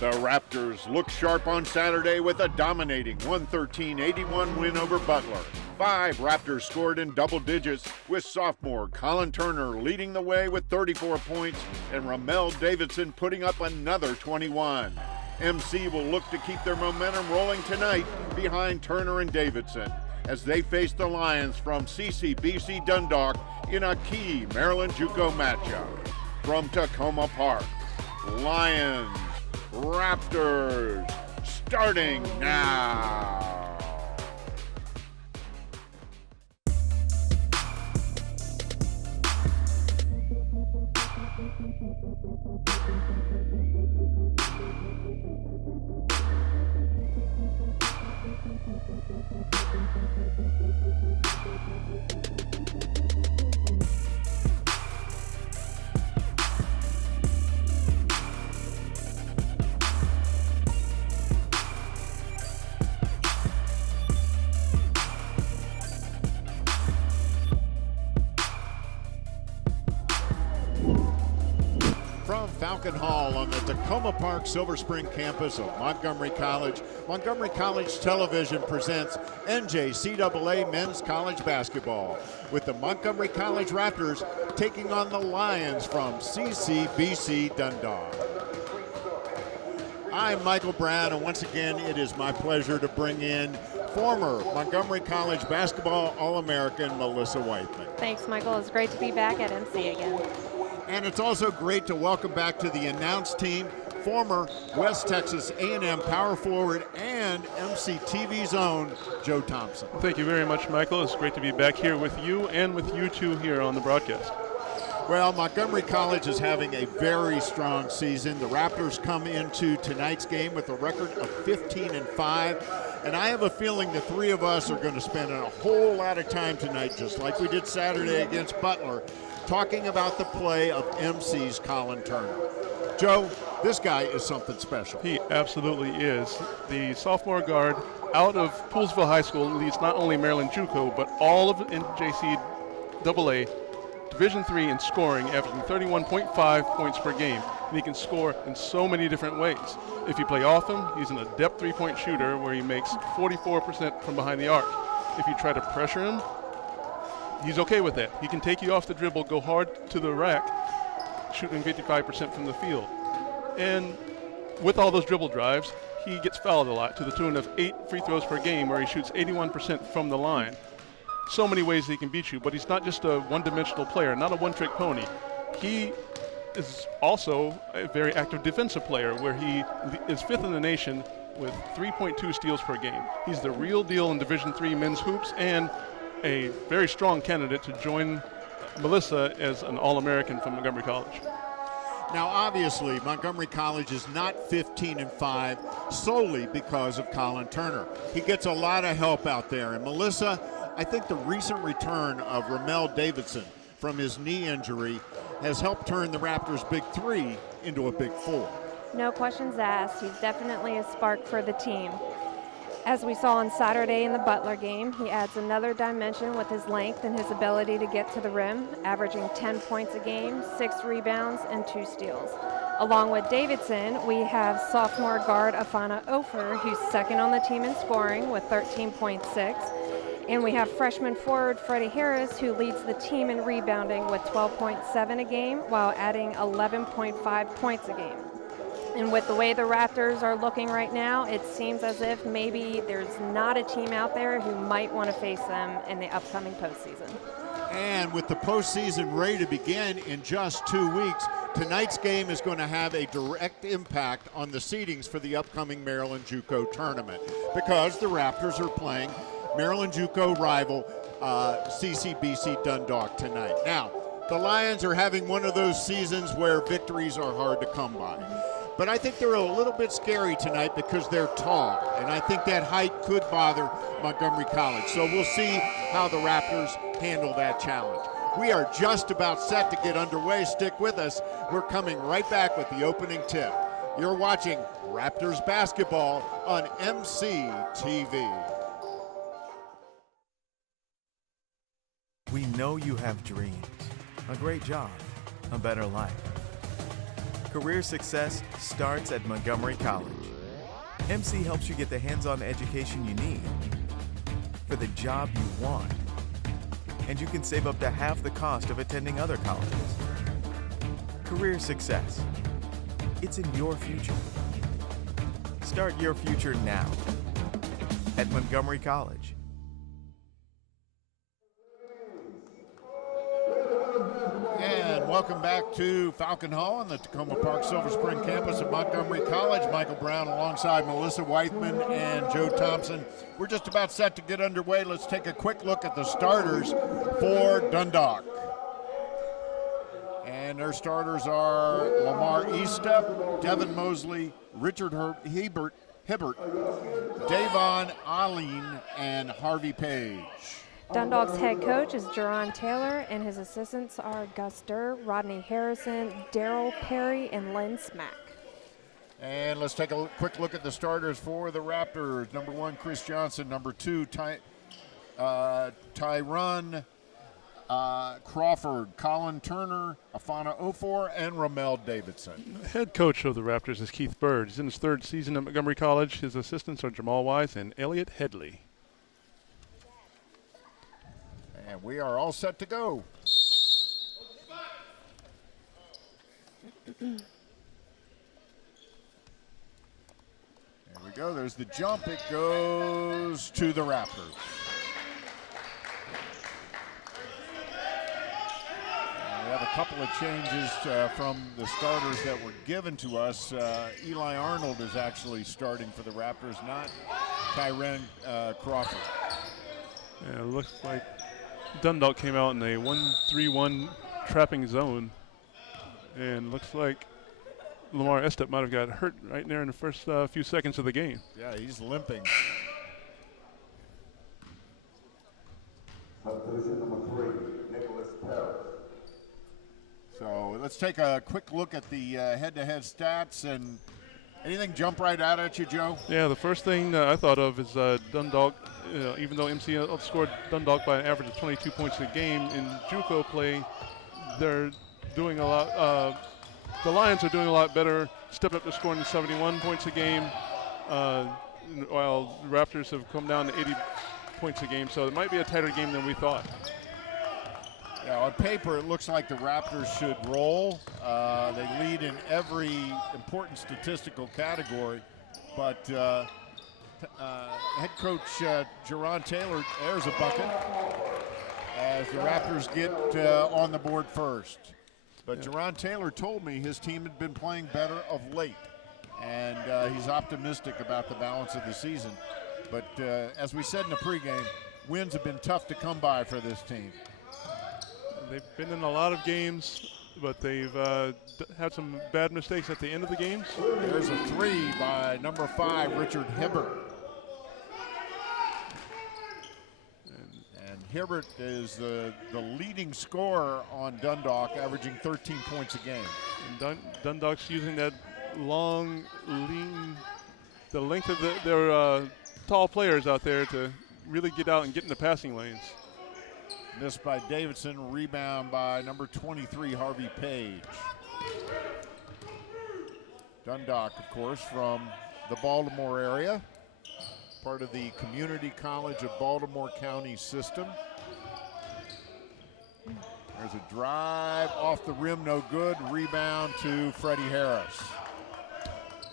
The Raptors looked sharp on Saturday with a dominating 113-81 win over Butler. 5 Raptors scored in double digits, with sophomore Colin Turner leading the way with 34 points and Ramel Davidson putting up another 21. MC will look to keep their momentum rolling tonight behind Turner and Davidson as they face the Lions from CCBC Dundalk in a key Maryland JUCO matchup. From Tacoma Park, Lions, Raptors, starting now. From Falcon Hall on the Tacoma Park Silver Spring campus of Montgomery College, Montgomery College Television presents NJCAA Men's College Basketball with the Montgomery College Raptors taking on the Lions from CCBC Dundalk. I'm Michael Brown, and once again it is my pleasure to bring in former Montgomery College basketball All-American Melissa Whiteman. Thanks, Michael. It's great to be back at MC again. And it's also great to welcome back to the announced team former West Texas A&M power forward and MCTV's own Joe Thompson. Well, thank you very much, Michael. It's great to be back here with you and with you two here on the broadcast. Well, Montgomery College is having a very strong season. The Raptors come into tonight's game with a record of 15-5. And I have a feeling the three of us are going to spend a whole lot of time tonight, just like we did Saturday against Butler, talking about the play of MC's Colin Turner. Joe, this guy is something special. He absolutely is. The sophomore guard out of Poolsville High School leads not only Maryland JUCO, but all of NJCAA Division III in scoring, averaging 31.5 points per game. And he can score in so many different ways. If you play off him, he's an adept three-point shooter where he makes 44% from behind the arc. If you try to pressure him, he's okay with that. He can take you off the dribble, go hard to the rack, shooting 55% from the field. And with all those dribble drives, he gets fouled a lot to the tune of 8 free throws per game where he shoots 81% from the line. So many ways he can beat you, but he's not just a one-dimensional player, not a one-trick pony. He is also a very active defensive player where he is 5th in the nation with 3.2 steals per game. He's the real deal in Division III men's hoops and a very strong candidate to join Melissa as an All-American from Montgomery College. Now, obviously, Montgomery College is not 15-5 solely because of Colin Turner. He gets a lot of help out there. And Melissa, I think the recent return of Ramel Davidson from his knee injury has helped turn the Raptors' big three into a big four. No questions asked. He's definitely a spark for the team. As we saw on Saturday in the Butler game, he adds another dimension with his length and his ability to get to the rim, averaging 10 points a game, 6 rebounds, and 2 steals. Along with Davidson, we have sophomore guard Afana Ofer, who's second on the team in scoring with 13.6. And we have freshman forward Freddie Harris, who leads the team in rebounding with 12.7 a game while adding 11.5 points a game. And with the way the Raptors are looking right now, it seems as if maybe there's not a team out there who might want to face them in the upcoming postseason. And with the postseason ready to begin in just 2 weeks, tonight's game is going to have a direct impact on the seedings for the upcoming Maryland JUCO tournament because the Raptors are playing Maryland JUCO rival CCBC Dundalk tonight. Now, the Lions are having one of those seasons where victories are hard to come by. But I think they're a little bit scary tonight because they're tall, and I think that height could bother Montgomery College. So we'll see how the Raptors handle that challenge. We are just about set to get underway. Stick with us. We're coming right back with the opening tip. You're watching Raptors basketball on MCTV. We know you have dreams, a great job, a better life. Career success starts at Montgomery College. MC helps you get the hands-on education you need for the job you want. And you can save up to half the cost of attending other colleges. Career success. It's in your future. Start your future now at Montgomery College. And welcome back to Falcon Hall on the Tacoma Park Silver Spring campus of Montgomery College. Michael Brown alongside Melissa Weithman and Joe Thompson. We're just about set to get underway. Let's take a quick look at the starters for Dundalk. And their starters are Lamar Eastep, Devin Mosley, Richard Hibbert, Davon Aline, and Harvey Page. Dundalk's head coach is Jerron Taylor, and his assistants are Gus Durr, Rodney Harrison, Daryl Perry, and Len Smack. And let's take a quick look at the starters for the Raptors. Number 1, Chris Johnson. Number 2, Tyron Crawford, Colin Turner, Afana Ofor, and Ramel Davidson. The head coach of the Raptors is Keith Bird. He's in his 3rd season at Montgomery College. His assistants are Jamal Wise and Elliot Headley. And we are all set to go. There we go. There's the jump. It goes to the Raptors. We have a couple of changes from the starters that were given to us. Eli Arnold is actually starting for the Raptors, not Tyron Crawford. Yeah, it looks like Dundalk came out in a 1-3-1 trapping zone, and looks like Lamar Estep might have got hurt right there in the first few seconds of the game. Yeah, he's limping. Subdivision number 3, Nicholas Perez. So let's take a quick look at the head-to-head stats. And anything jump right out at you, Joe? Yeah, the first thing I thought of is Dundalk, even though MC outscored Dundalk by an average of 22 points a game, in JUCO play, they're doing a lot. The Lions are doing a lot better, stepping up to scoring 71 points a game, while the Raptors have come down to 80 points a game. So it might be a tighter game than we thought. Yeah, on paper, it looks like the Raptors should roll. They lead in every important statistical category, but head coach Jerron Taylor airs a bucket as the Raptors get on the board first. But Jerron Taylor told me his team had been playing better of late, and he's optimistic about the balance of the season. But as we said in the pregame, wins have been tough to come by for this team. They've been in a lot of games, but they've had some bad mistakes at the end of the games. There's a 3 by number 5, Richard Hibbert. And Hibbert is the leading scorer on Dundalk, averaging 13 points a game. And Dundalk's using that long, lean, the length of their tall players out there to really get out and get in the passing lanes. Missed by Davidson, rebound by number 23, Harvey Page. Dundalk, of course, from the Baltimore area, part of the Community College of Baltimore County system. There's a drive off the rim, no good. Rebound to Freddie Harris.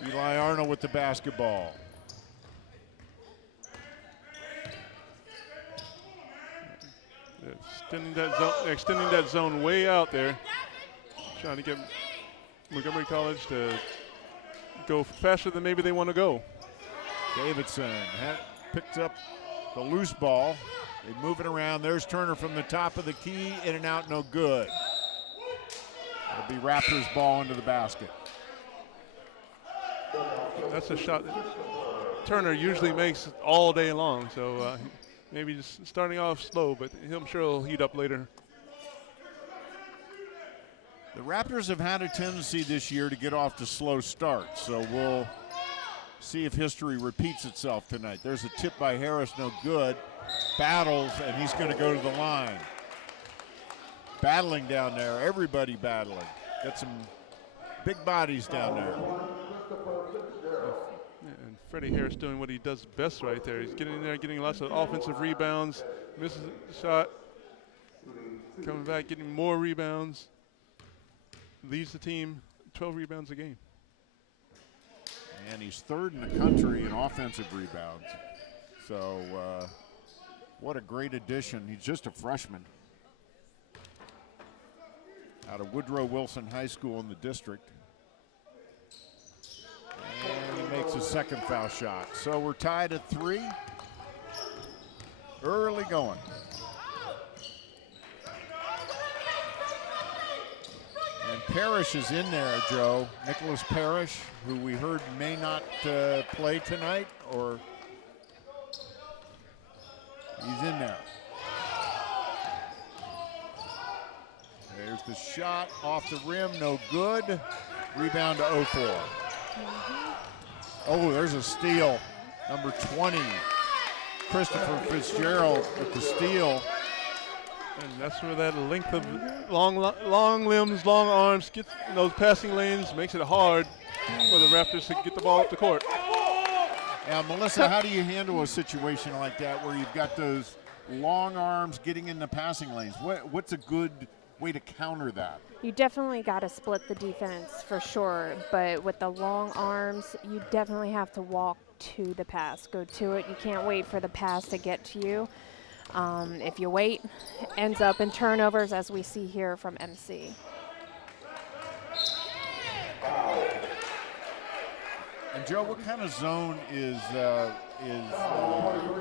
Eli Arnold with the basketball. Extending that zone way out there, trying to get Montgomery College to go faster than maybe they want to go. Davidson picked up the loose ball. They move it around. There's Turner from the top of the key, in and out, no good. It'll be Raptors ball into the basket. That's a shot that Turner usually makes all day long, so maybe just starting off slow, but I'm sure he'll heat up later. The Raptors have had a tendency this year to get off to slow starts, so we'll see if history repeats itself tonight. There's a tip by Harris, no good. Battles, and he's going to go to the line. Battling down there, everybody battling. Got some Big bodies down there. And Freddie Harris doing what he does best right there. He's getting in there, getting lots of offensive rebounds, misses a shot, coming back, getting more rebounds. Leads the team 12 rebounds a game. And he's third in the country in offensive rebounds. So what a great addition. He's just a freshman out of Woodrow Wilson High School in the district. And he makes his second foul shot. So we're tied at 3. Early going. And Parrish is in there, Joe. Nicholas Parrish, who we heard may not play tonight, or he's in there. There's the shot off the rim, no good. Rebound to 0-4. Oh, there's a steal. Number 20, Christopher Fitzgerald with the steal. And that's where that length of long limbs, long arms, gets in those passing lanes, makes it hard for the Raptors to get the ball up the court. Now, Melissa, how do you handle a situation like that where you've got those long arms getting in the passing lanes? What's a good way to counter that? You definitely got to split the defense for sure, but with the long arms, you definitely have to walk to the pass. Go to it. You can't wait for the pass to get to you. If you wait, it ends up in turnovers, as we see here from MC. And Joe, what kind of zone is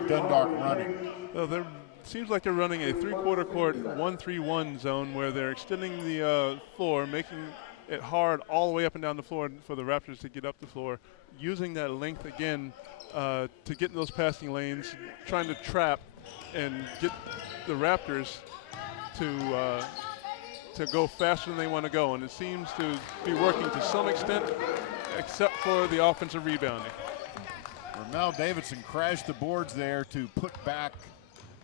Dundalk running? Well, seems like they're running a three-quarter court 1-3-1 zone where they're extending the floor, making it hard all the way up and down the floor for the Raptors to get up the floor, using that length again to get in those passing lanes, trying to trap and get the Raptors to go faster than they want to go. And it seems to be working to some extent, except for the offensive rebounding. Ramel Davidson crashed the boards there to put back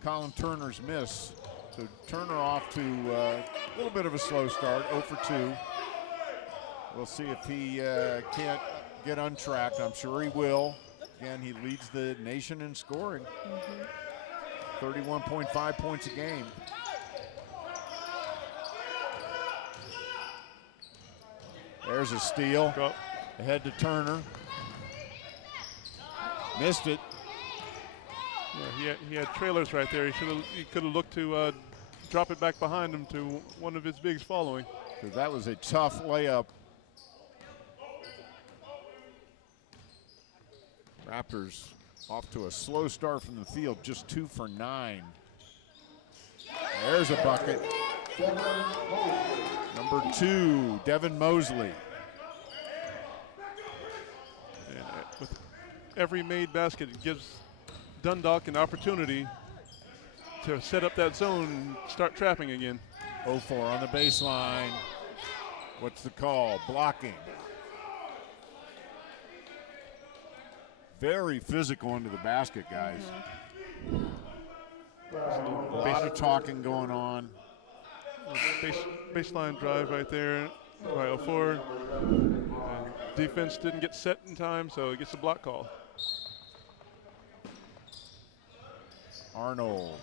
Colin Turner's miss. So Turner off to a little bit of a slow start, 0 for 2. We'll see if he can't get untracked. I'm sure he will. Again, he leads the nation in scoring. 31.5 points a game. There's a steal. Go. Ahead to Turner. Missed it. Yeah, he had trailers right there. He could have looked to drop it back behind him to one of his bigs following. That was a tough layup. Raptors off to a slow start from the field, just 2 for 9. There's a bucket. Number 2, Devin Mosley. And with every made basket, it gives Dundalk an opportunity to set up that zone and start trapping again. 0-4 on the baseline. What's the call? Blocking. Very physical into the basket, guys. A lot of talking going on. Baseline drive right there by 0-4. Defense didn't get set in time, so it gets a block call. Arnold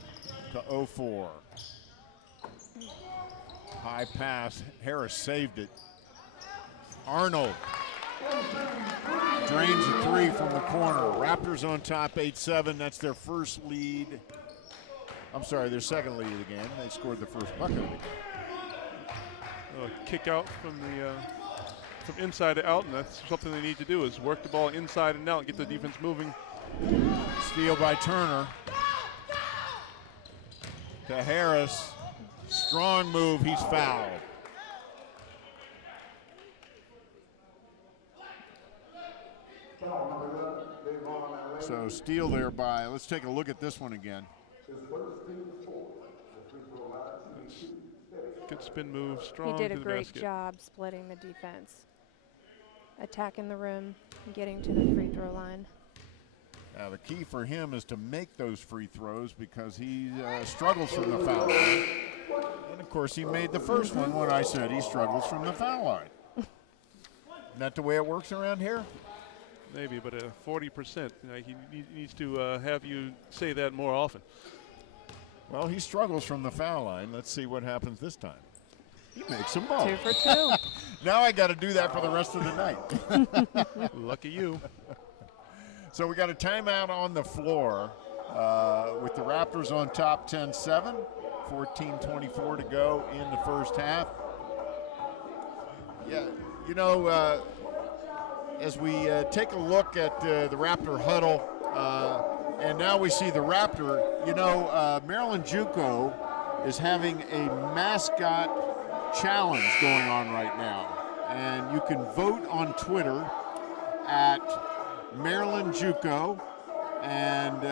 to 0-4. High pass. Harris saved it. Arnold drains a 3 from the corner. Raptors on top 8-7. That's their first lead. I'm sorry, their second lead again. They scored the first bucket of the game. Kick out from inside to out, and that's something they need to do, is work the ball inside and out, get the defense moving. Steal by Turner. To Harris. Strong move, he's fouled. So steal there by, let's take a look at this one again. Good spin move, strong. He did a to the great basket. job splitting the defense, attacking the rim, and getting to the free throw line. Now the key for him is to make those free throws because he struggles from the foul line. And of course he made the first one when I said he struggles from the foul line. Isn't that the way it works around here? Maybe, but 40%. He needs to have you say that more often. Well, he struggles from the foul line. Let's see what happens this time. He makes some balls. 2 for 2. Now I got to do that for the rest of the night. Lucky you. So we got a timeout on the floor with the Raptors on top 10-7. 14:24 to go in the first half. Yeah, you know, as we take a look at the Raptor huddle, and now we see the Raptor, you know, Maryland JUCO is having a mascot challenge going on right now. And you can vote on Twitter at Maryland JUCO. And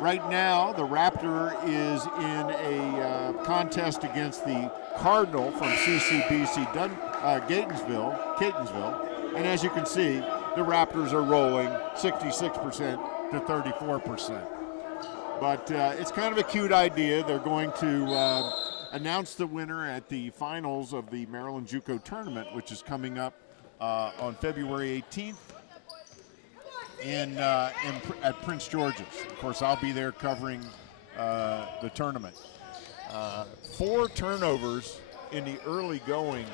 right now, the Raptor is in a contest against the Cardinal from CCBC Catonsville. And as you can see, the Raptors are rolling 66% to 34%. But it's kind of a cute idea. They're going to announce the winner at the finals of the Maryland JUCO tournament, which is coming up on February 18th at Prince George's. Of course, I'll be there covering the tournament. 4 turnovers in the early going.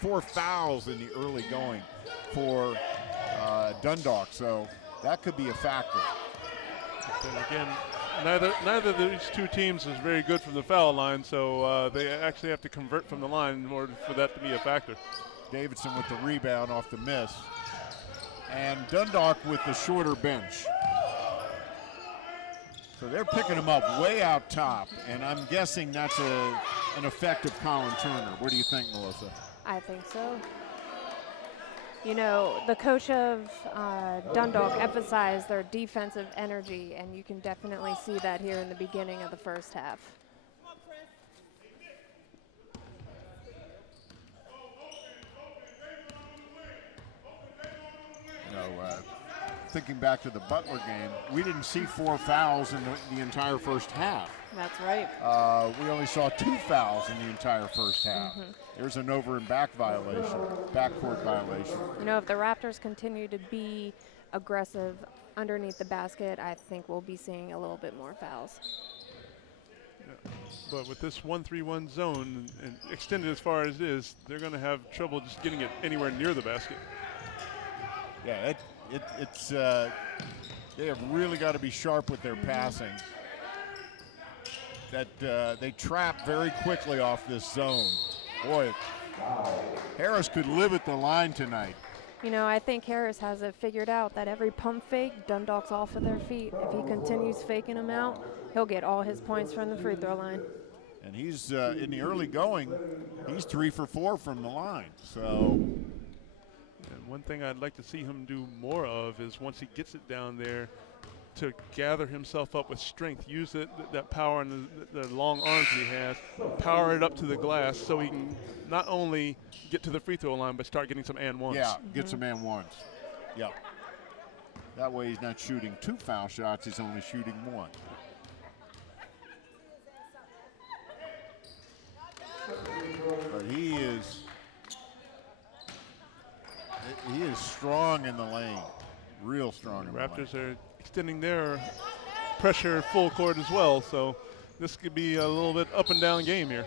4 fouls in the early going for Dundalk. So that could be a factor. And again, neither of these two teams is very good from the foul line, so they actually have to convert from the line in order for that to be a factor. Davidson with the rebound off the miss. And Dundalk with the shorter bench. So they're picking them up way out top, and I'm guessing that's an effect of Colin Turner. What do you think, Melissa? I think so. You know, the coach of Dundalk emphasized their defensive energy, and you can definitely see that here in the beginning of the first half. Thinking back to the Butler game, we didn't see 4 fouls in the entire first half. That's right. We only saw 2 fouls in the entire first half. There's an over and backcourt violation. You know, if the Raptors continue to be aggressive underneath the basket, I think we'll be seeing a little bit more fouls. Yeah. But with this 1-3-1 zone and extended as far as it is, they're going to have trouble just getting it anywhere near the basket. Yeah, it's they have really got to be sharp with their passing. That they trap very quickly off this zone. Boy, Harris could live at the line tonight. You know, I think Harris has it figured out that every pump fake, Dundalk's off of their feet. If he continues faking them out, he'll get all his points from the free throw line. And he's in the early going, he's 3 for 4 from the line. So. And one thing I'd like to see him do more of is once he gets it down there, to gather himself up with strength, use that power and the long arms he has, power it up to the glass so he can not only get to the free throw line, but start getting some and ones. Yeah, get some and ones. Yep. That way he's not shooting 2 foul shots, he's only shooting 1. But he is strong in the lane, real strong in the lane. Raptors are extending their pressure full court as well, so this could be a little bit up and down game here.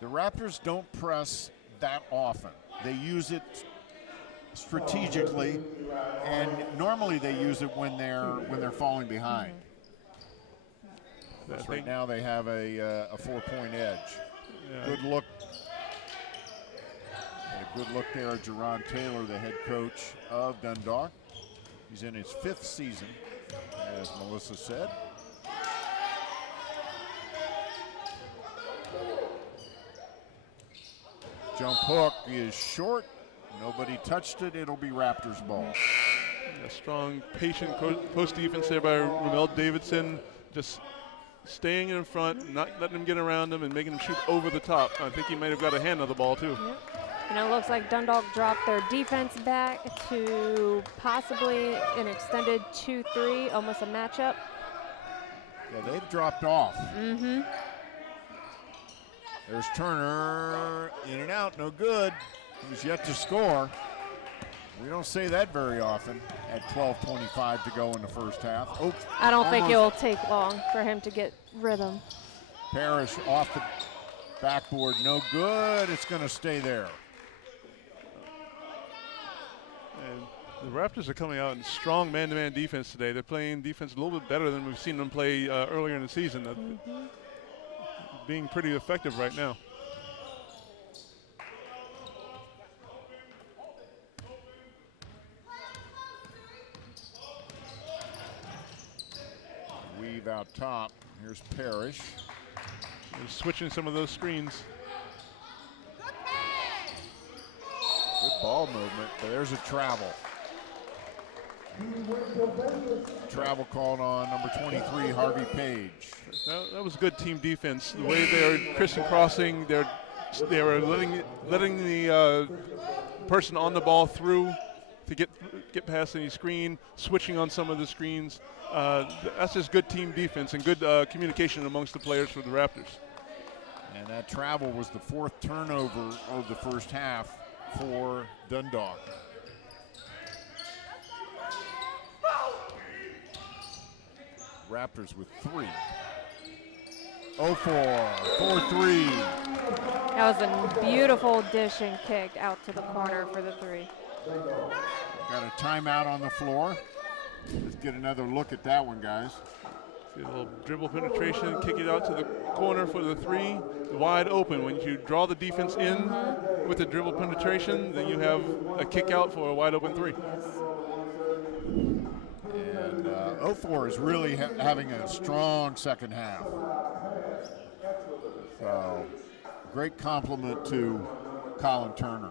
The Raptors don't press that often. They use it strategically, and normally they use it when they're falling behind. Right now they have a 4-point edge. Yeah. Good look. A good look there at Jerron Taylor, the head coach of Dundalk. He's in his 5th season, as Melissa said. Jump hook is short. Nobody touched it. It'll be Raptors ball. A strong, patient post defense there by Ramel Davidson, just staying in front, not letting him get around him and making him shoot over the top. I think he might have got a hand on the ball too. Yep. And it looks like Dundalk dropped their defense back to possibly an extended 2-3, almost a matchup. Yeah, they've dropped off. There's Turner, in and out, no good. He's yet to score. We don't say that very often at 12:25 to go in the first half. Oh, I don't think almost. it'll take long for him to get rhythm. Parrish off the backboard, no good. It's going to stay there. And the Raptors are coming out in strong man-to-man defense today. They're playing defense a little bit better than we've seen them play earlier in the season. Being pretty effective right now. Weave out top. Here's Parrish. They're switching some of those screens. Good ball movement, but there's a travel. Travel called on number 23, Harvey Page. That was good team defense. The way they're crossing, they were letting the person on the ball through to get past any screen, switching on some of the screens. That's just good team defense and good communication amongst the players for the Raptors. And that travel was the 4th turnover of the first half for Dundalk. Raptors with 3. 0-4, 4-3. That was a beautiful dish and kick out to the corner for the 3. Got a timeout on the floor. Let's get another look at that one, guys. See a little dribble penetration, kick it out to the corner for the 3, wide open. When you draw the defense in with the dribble penetration, then you have a kick out for a wide open 3. And 0-4 is really having a strong second half. So, great compliment to Colin Turner.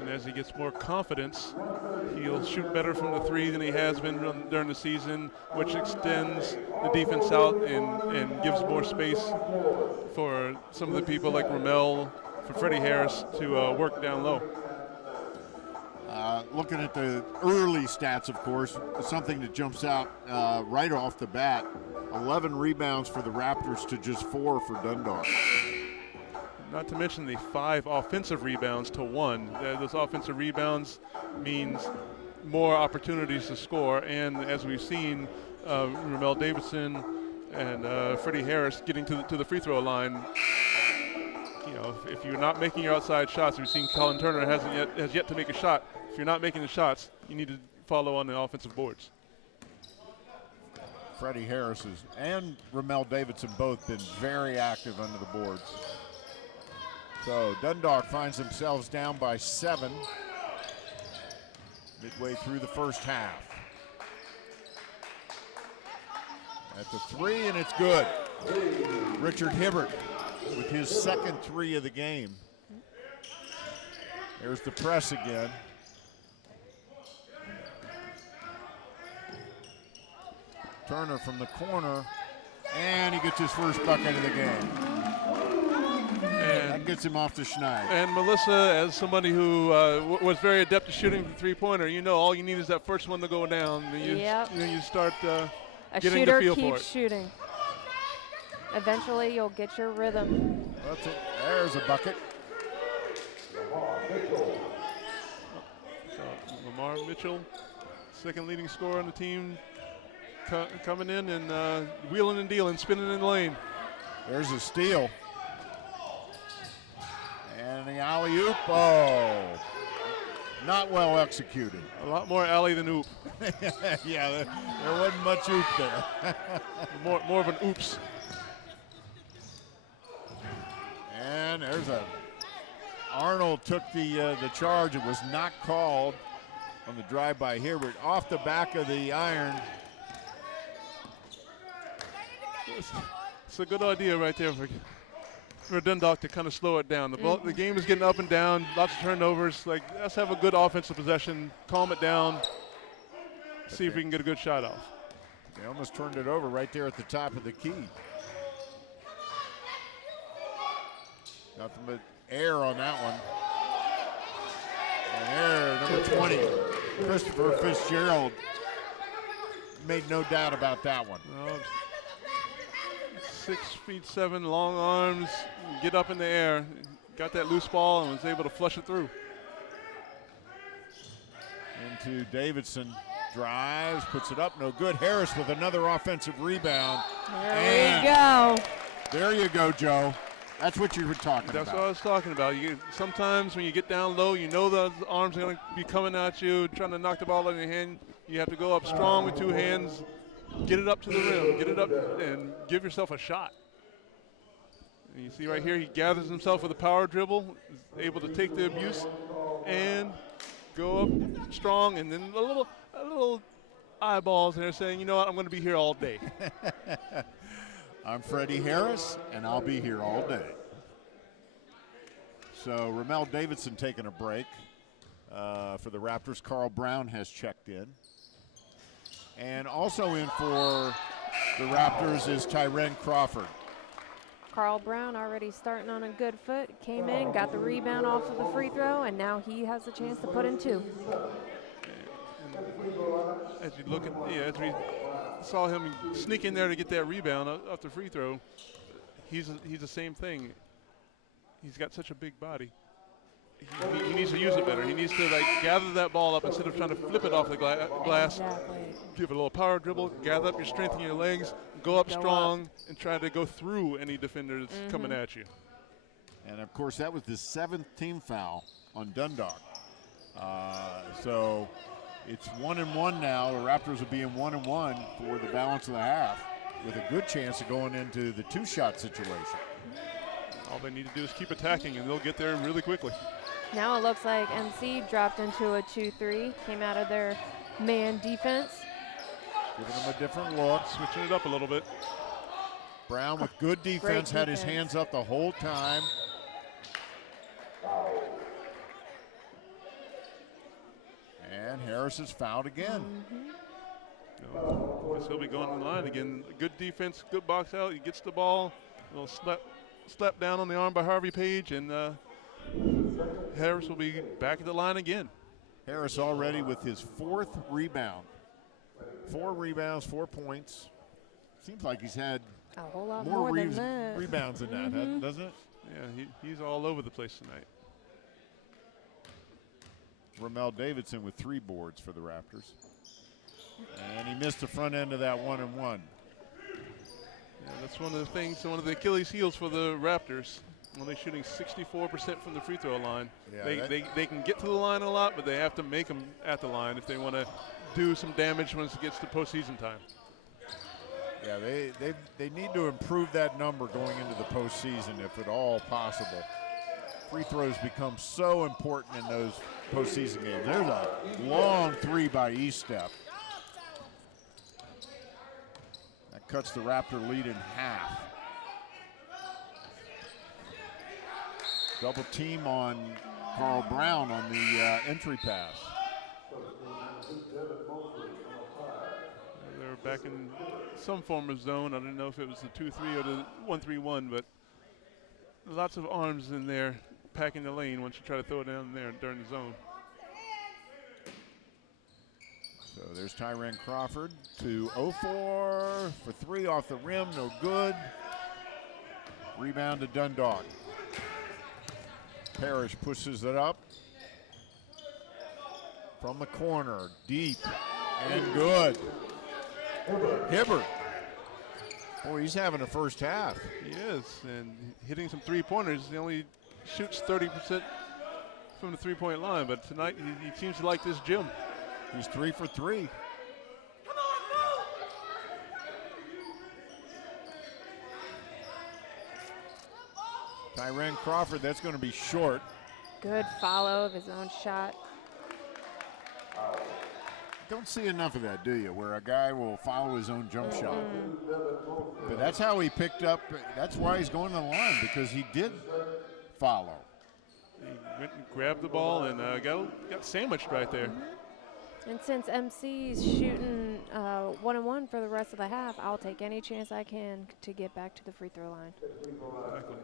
And as he gets more confidence, he'll shoot better from the 3 than he has been during the season, which extends the defense out and gives more space for some of the people like Ramel, for Freddie Harris to work down low. Looking at the early stats, of course, something that jumps out right off the bat, 11 rebounds for the Raptors to just 4 for Dundalk. Not to mention the 5 offensive rebounds to 1. Those offensive rebounds means more opportunities to score, and as we've seen, Ramel Davidson and Freddie Harris getting to the free throw line. You know, if you're not making your outside shots, we've seen Colin Turner has yet to make a shot. If you're not making the shots, you need to follow on the offensive boards. Freddie Harris and Ramel Davidson both been very active under the boards. So Dundalk finds themselves down by 7 midway through the first half. At the 3, and it's good. Richard Hibbert with his second 3 of the game. There's the press again. Turner from the corner, and he gets his first bucket of the game. And that gets him off the schneid. And Melissa, as somebody who was very adept at shooting the three-pointer, you know all you need is that first one to go down. You start getting the feel for it. A shooter keeps shooting. Eventually, you'll get your rhythm. That's it. There's a bucket. So Lamar Mitchell, second leading scorer on the team, coming in and wheeling and dealing, spinning in the lane. There's a steal. And the alley-oop, oh, not well executed. A lot more alley than oop. Yeah, there wasn't much oop there. more of an oops. And there's Arnold took the charge. It was not called on the drive by Hibbert. Off the back of the iron. It's a good idea right there for Dundalk to kind of slow it down. The game is getting up and down, lots of turnovers. Like, let's have a good offensive possession, calm it down, see if we can get a good shot off. They almost turned it over right there at the top of the key. Nothing but air on that one. And there, number 20, Christopher Fitzgerald, made no doubt about that one. 6'7", long arms, get up in the air. got that loose ball and was able to flush it through. Into Davidson, drives, puts it up, no good. Harris with another offensive rebound. There we go. There you go, Joe. That's what you were talking That's about. what I was talking about. Sometimes when you get down low, you know the arms are going to be coming at you, trying to knock the ball out of your hand. You have to go up strong with 2 hands, get it up to the rim, get it up, and give yourself a shot. And you see right here, he gathers himself with a power dribble, is able to take the abuse and go up strong, and then a little eyeballs there saying, you know what, I'm going to be here all day. I'm Freddie Harris, and I'll be here all day. So Ramel Davidson taking a break for the Raptors. Carl Brown has checked in. And also in for the Raptors is Tyren Crawford. Carl Brown already starting on a good foot. Came in, got the rebound off of the free throw, and now he has a chance to put in 2. As you look at, as we saw him sneak in there to get that rebound off the free throw, he's the same thing. He's got such a big body. He needs to use it better. He needs to gather that ball up instead of trying to flip it off the glass. Exactly. Give it a little power dribble, gather up your strength in your legs, go up strong, and try to go through any defender that's coming at you. And of course, that was the 7th team foul on Dundalk. So it's 1-1 now. The Raptors will be in 1-1 for the balance of the half, with a good chance of going into the 2-shot situation. All they need to do is keep attacking, and they'll get there really quickly. Now it looks like MC dropped into a 2-3, came out of their man defense. Giving them a different look. Switching it up a little bit. Brown with good defense, had his hands up the whole time. And Harris is fouled again. Guess he'll be going in the line again. Good defense, good box out. He gets the ball. A little slap down on the arm by Harvey Page, and Harris will be back at the line again. Harris already with his 4th rebound. 4 rebounds, 4 points. Seems like he's had A whole lot more than that. rebounds than that, doesn't it? Yeah, he's all over the place tonight. Ramel Davidson with 3 boards for the Raptors. And he missed the front end of that 1-1. Yeah, that's one of the things, one of the Achilles heels for the Raptors. Only shooting 64% from the free throw line. Yeah, they can get to the line a lot, but they have to make them at the line if they want to do some damage once it gets to postseason time. Yeah, they need to improve that number going into the postseason if at all possible. Free throws become so important in those postseason games. There's a long 3 by Estep. That cuts the Raptor lead in half. Double team on Carl Brown on the entry pass. They're back in some form of zone. I don't know if it was the 2-3 or the 1-3-1, but lots of arms in there packing the lane once you try to throw it down there during the zone. So there's Tyren Crawford to 0-4 for 3 off the rim, no good. Rebound to Dundalk. Parrish pushes it up from the corner, deep and good. Hibbert. Boy, he's having a first half. He is, and hitting some three-pointers. He only shoots 30% from the three-point line, but tonight he seems to like this gym. He's 3 for 3. Tyren Crawford, that's going to be short. Good follow of his own shot. Don't see enough of that, do you? Where a guy will follow his own jump shot. But that's how he picked up. That's why he's going to the line, because he did follow. He went and grabbed the ball and got sandwiched right there. And since MC's shooting 1-1 for the rest of the half, I'll take any chance I can to get back to the free throw line. Exactly.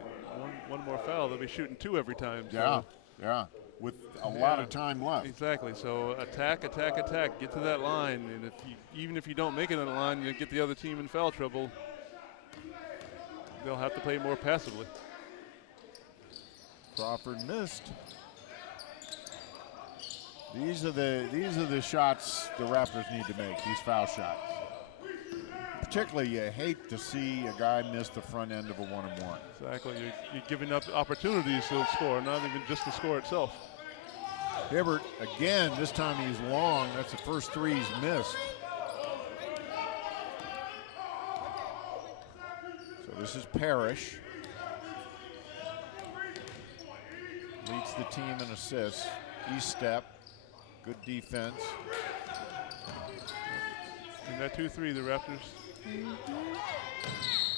One more foul, they'll be shooting 2 every time. Yeah, yeah, with a lot of time left. Exactly. So attack, attack, attack. Get to that line, and even if you don't make it on the line, you get the other team in foul trouble. They'll have to play more passively. Crawford missed. These are the shots the Raptors need to make, these foul shots. Particularly, you hate to see a guy miss the front end of a one-on-one. Exactly. You're giving up opportunities to score, not even just the score itself. Hibbert, again, this time he's long. That's the first three he's missed. So this is Parrish. Leads the team in assists. E-step. Good defense. And that 2-3, the Raptors.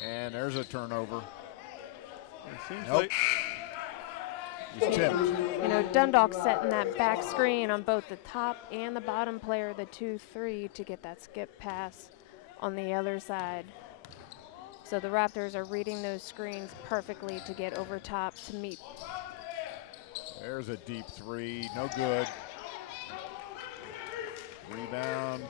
And there's a turnover. It seems Nope. like He's tipped. You know, Dundalk setting that back screen on both the top and the bottom player, the 2-3, to get that skip pass on the other side. So the Raptors are reading those screens perfectly to get over top to meet. There's a deep three, no good. Rebound.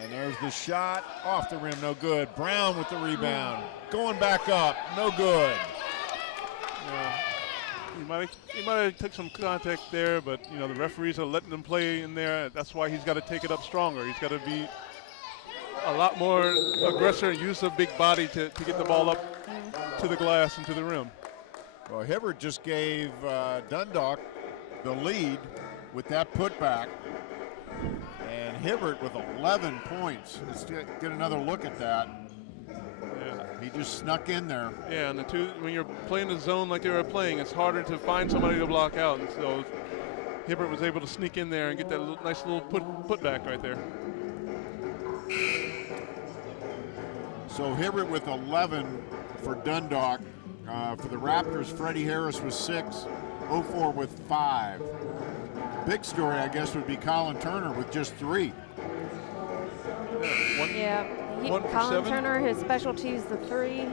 And there's the shot, off the rim, no good. Brown with the rebound, going back up, no good. he might have took some contact there, but you know the referees are letting them play in there. That's why he's got to take it up stronger. He's got to be a lot more aggressive, use a big body to get the ball up to the glass and to the rim. Well, Hibbert just gave Dundalk the lead with that putback. And Hibbert with 11 points. Let's get another look at that. Yeah. He just snuck in there. Yeah, and when you're playing the zone like they were playing, it's harder to find somebody to block out. And so Hibbert was able to sneak in there and get that nice little putback right there. So Hibbert with 11 for Dundalk. For the Raptors, Freddie Harris was 6, 04 with 5. Big story, I guess, would be Colin Turner with just 3. One for Colin 7. Turner, his specialty is the 3.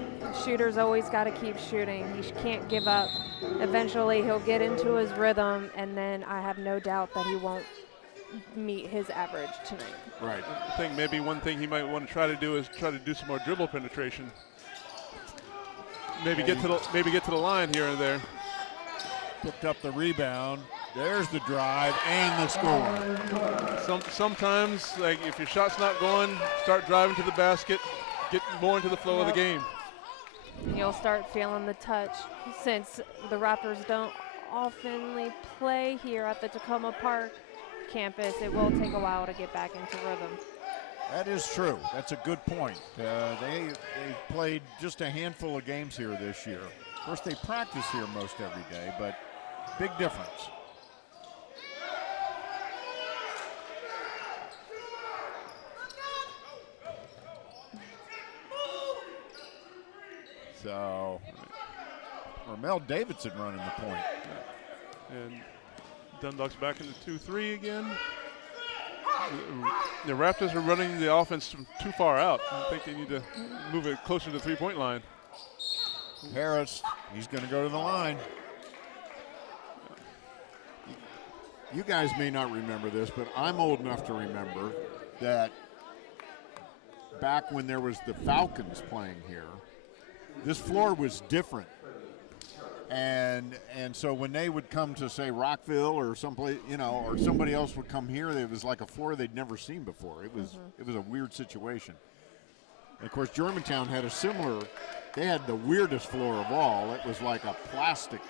Shooter's always got to keep shooting. He can't give up. Eventually, he'll get into his rhythm, and then I have no doubt that he won't meet his average tonight. Right. I think maybe one thing he might want to try to do is try to do some more dribble penetration. Maybe get to the line here and there. Picked up the rebound. There's the drive and the score. Sometimes, like if your shot's not going, start driving to the basket, get more into the flow of the game. You'll start feeling the touch. Since the Raptors don't oftenly play here at the Tacoma Park campus, it will take a while to get back into rhythm. That is true. That's a good point. They played just a handful of games here this year. Of course, they practice here most every day, but big difference. So, Ramel Davidson running the point. And Dundalk's back into 2-3 again. The Raptors are running the offense too far out. I think they need to move it closer to the three-point line. Harris, he's going to go to the line. You guys may not remember this, but I'm old enough to remember that back when there was the Falcons playing here, this floor was different. And so when they would come to, say, Rockville or someplace, you know, or somebody else would come here, it was like a floor they'd never seen before. It was a weird situation. And of course, Germantown had a similar. They had the weirdest floor of all. It was like a plastic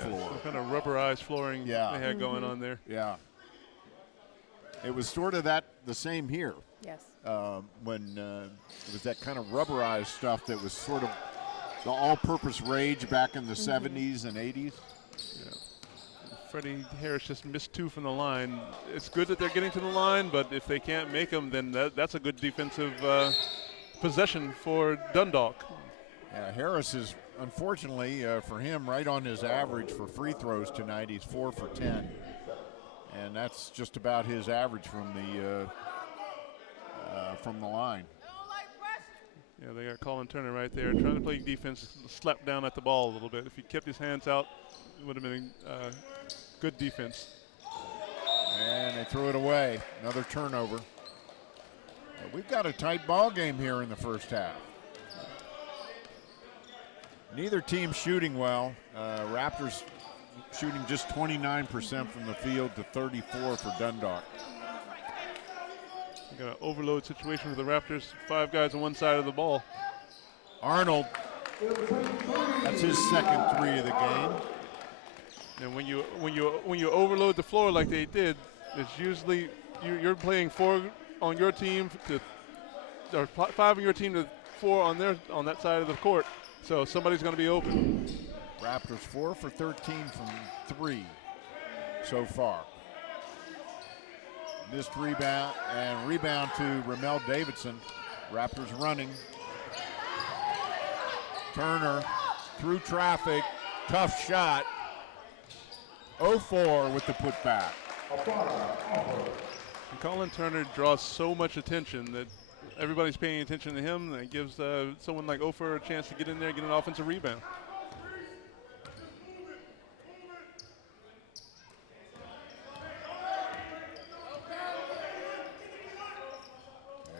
floor. Some kind of rubberized flooring they had going on there. Yeah. It was sort of the same here. Yes. When it was that kind of rubberized stuff that was sort of the all-purpose rage back in the 70s and 80s. Yeah. Freddie Harris just missed 2 from the line. It's good that they're getting to the line, but if they can't make them, then that's a good defensive possession for Dundalk. Yeah, Harris is, unfortunately for him, right on his average for free throws tonight. He's 4 for 10. And that's just about his average from the line. Yeah, they got Colin Turner right there trying to play defense, slap down at the ball a little bit. If he kept his hands out, it would have been good defense. And they threw it away. Another turnover. We've got a tight ball game here in the first half. Neither team shooting well. Raptors shooting just 29% from the field to 34 for Dundalk. Got an overload situation for the Raptors. 5 guys on one side of the ball. Arnold, that's his second 3 of the game. And when you overload the floor like they did, it's usually you're playing 4 on your team or 5 on your team to 4 on that side of the court. So somebody's going to be open. Raptors 4 for 13 from 3 so far. Missed rebound to Ramel Davidson. Raptors running. Turner through traffic, tough shot. 0-4 with the putback. And Colin Turner draws so much attention that everybody's paying attention to him. That gives someone like Ofer a chance to get in there and get an offensive rebound.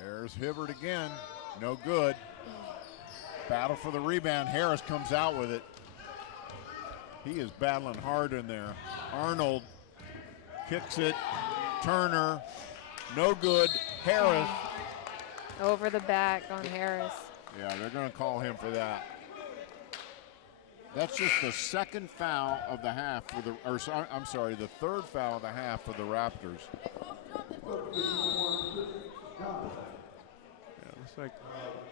There's Hibbert again. No good. Battle for the rebound. Harris comes out with it. He is battling hard in there. Arnold kicks it. Turner. No good. Harris. Over the back on Harris. Yeah, they're going to call him for that. That's just the second foul of the half for the, or I'm sorry, the third foul of the half for the Raptors. Yeah, looks like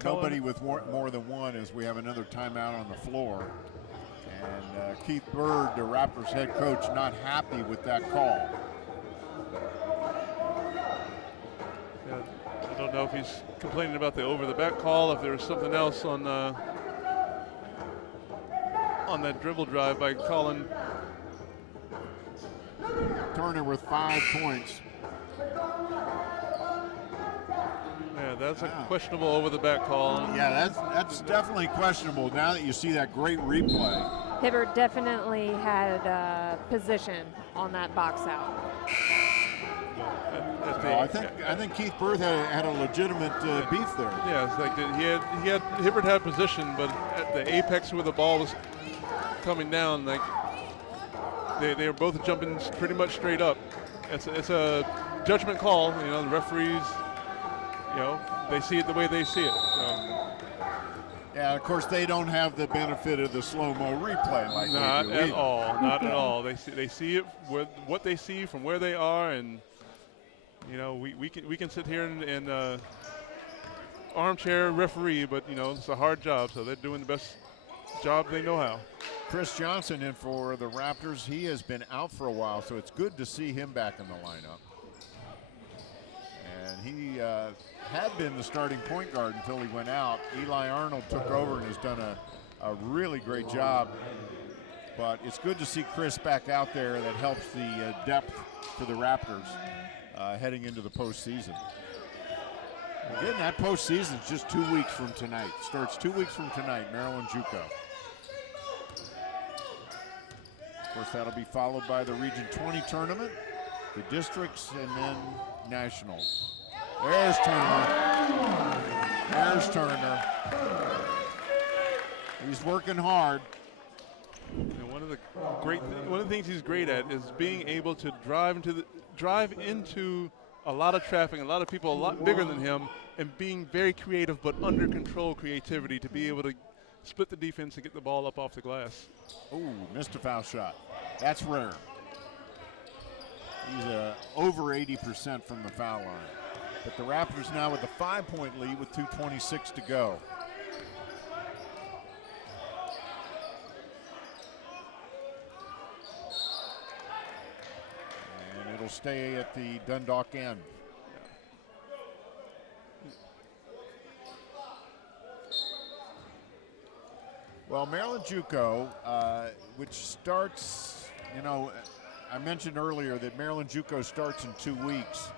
Nobody with more than one as we have another timeout on the floor. And Keith Bird, the Raptors head coach, not happy with that call. Yeah, I don't know if he's complaining about the over-the-back call, if there was something else on that dribble drive by Colin. Turner with 5 points. Yeah, that's a questionable over-the-back call. Yeah, that's definitely questionable now that you see that great replay. Hibbert definitely had position on that box out. I think Keith Bird had a legitimate beef there. Yeah, it's like Hibbert had position, but at the apex where the ball was coming down, like they were both jumping pretty much straight up. It's a judgment call. You know, the referees, they see it the way they see it. So. Yeah, of course they don't have the benefit of the slow-mo replay like not we do. at all. Not at all. They see it with what they see from where they are, and we can sit here and armchair referee, but it's a hard job, so they're doing the best job they know how. Chris Johnson in for the Raptors. He has been out for a while, so it's good to see him back in the lineup. And he had been the starting point guard until he went out. Eli Arnold took over and has done a really great job. But it's good to see Chris back out there. That helps the depth for the Raptors heading into the postseason. Again, that postseason is just 2 weeks from tonight. Starts 2 weeks from tonight, Maryland JUCO. Of course, that'll be followed by the Region 20 tournament, the districts, and then nationals. There's Turner. There's Turner. He's working hard. And one of the things he's great at is being able to drive into a lot of traffic, a lot of people a lot bigger than him, and being very creative but under control creativity to be able to split the defense and get the ball up off the glass. Ooh, missed a foul shot. That's rare. He's over 80% from the foul line. But the Raptors now with a 5-point lead with 2:26 to go. And it'll stay at the Dundalk end. Well, Maryland JUCO, which starts, I mentioned earlier that Maryland JUCO starts in 2 weeks.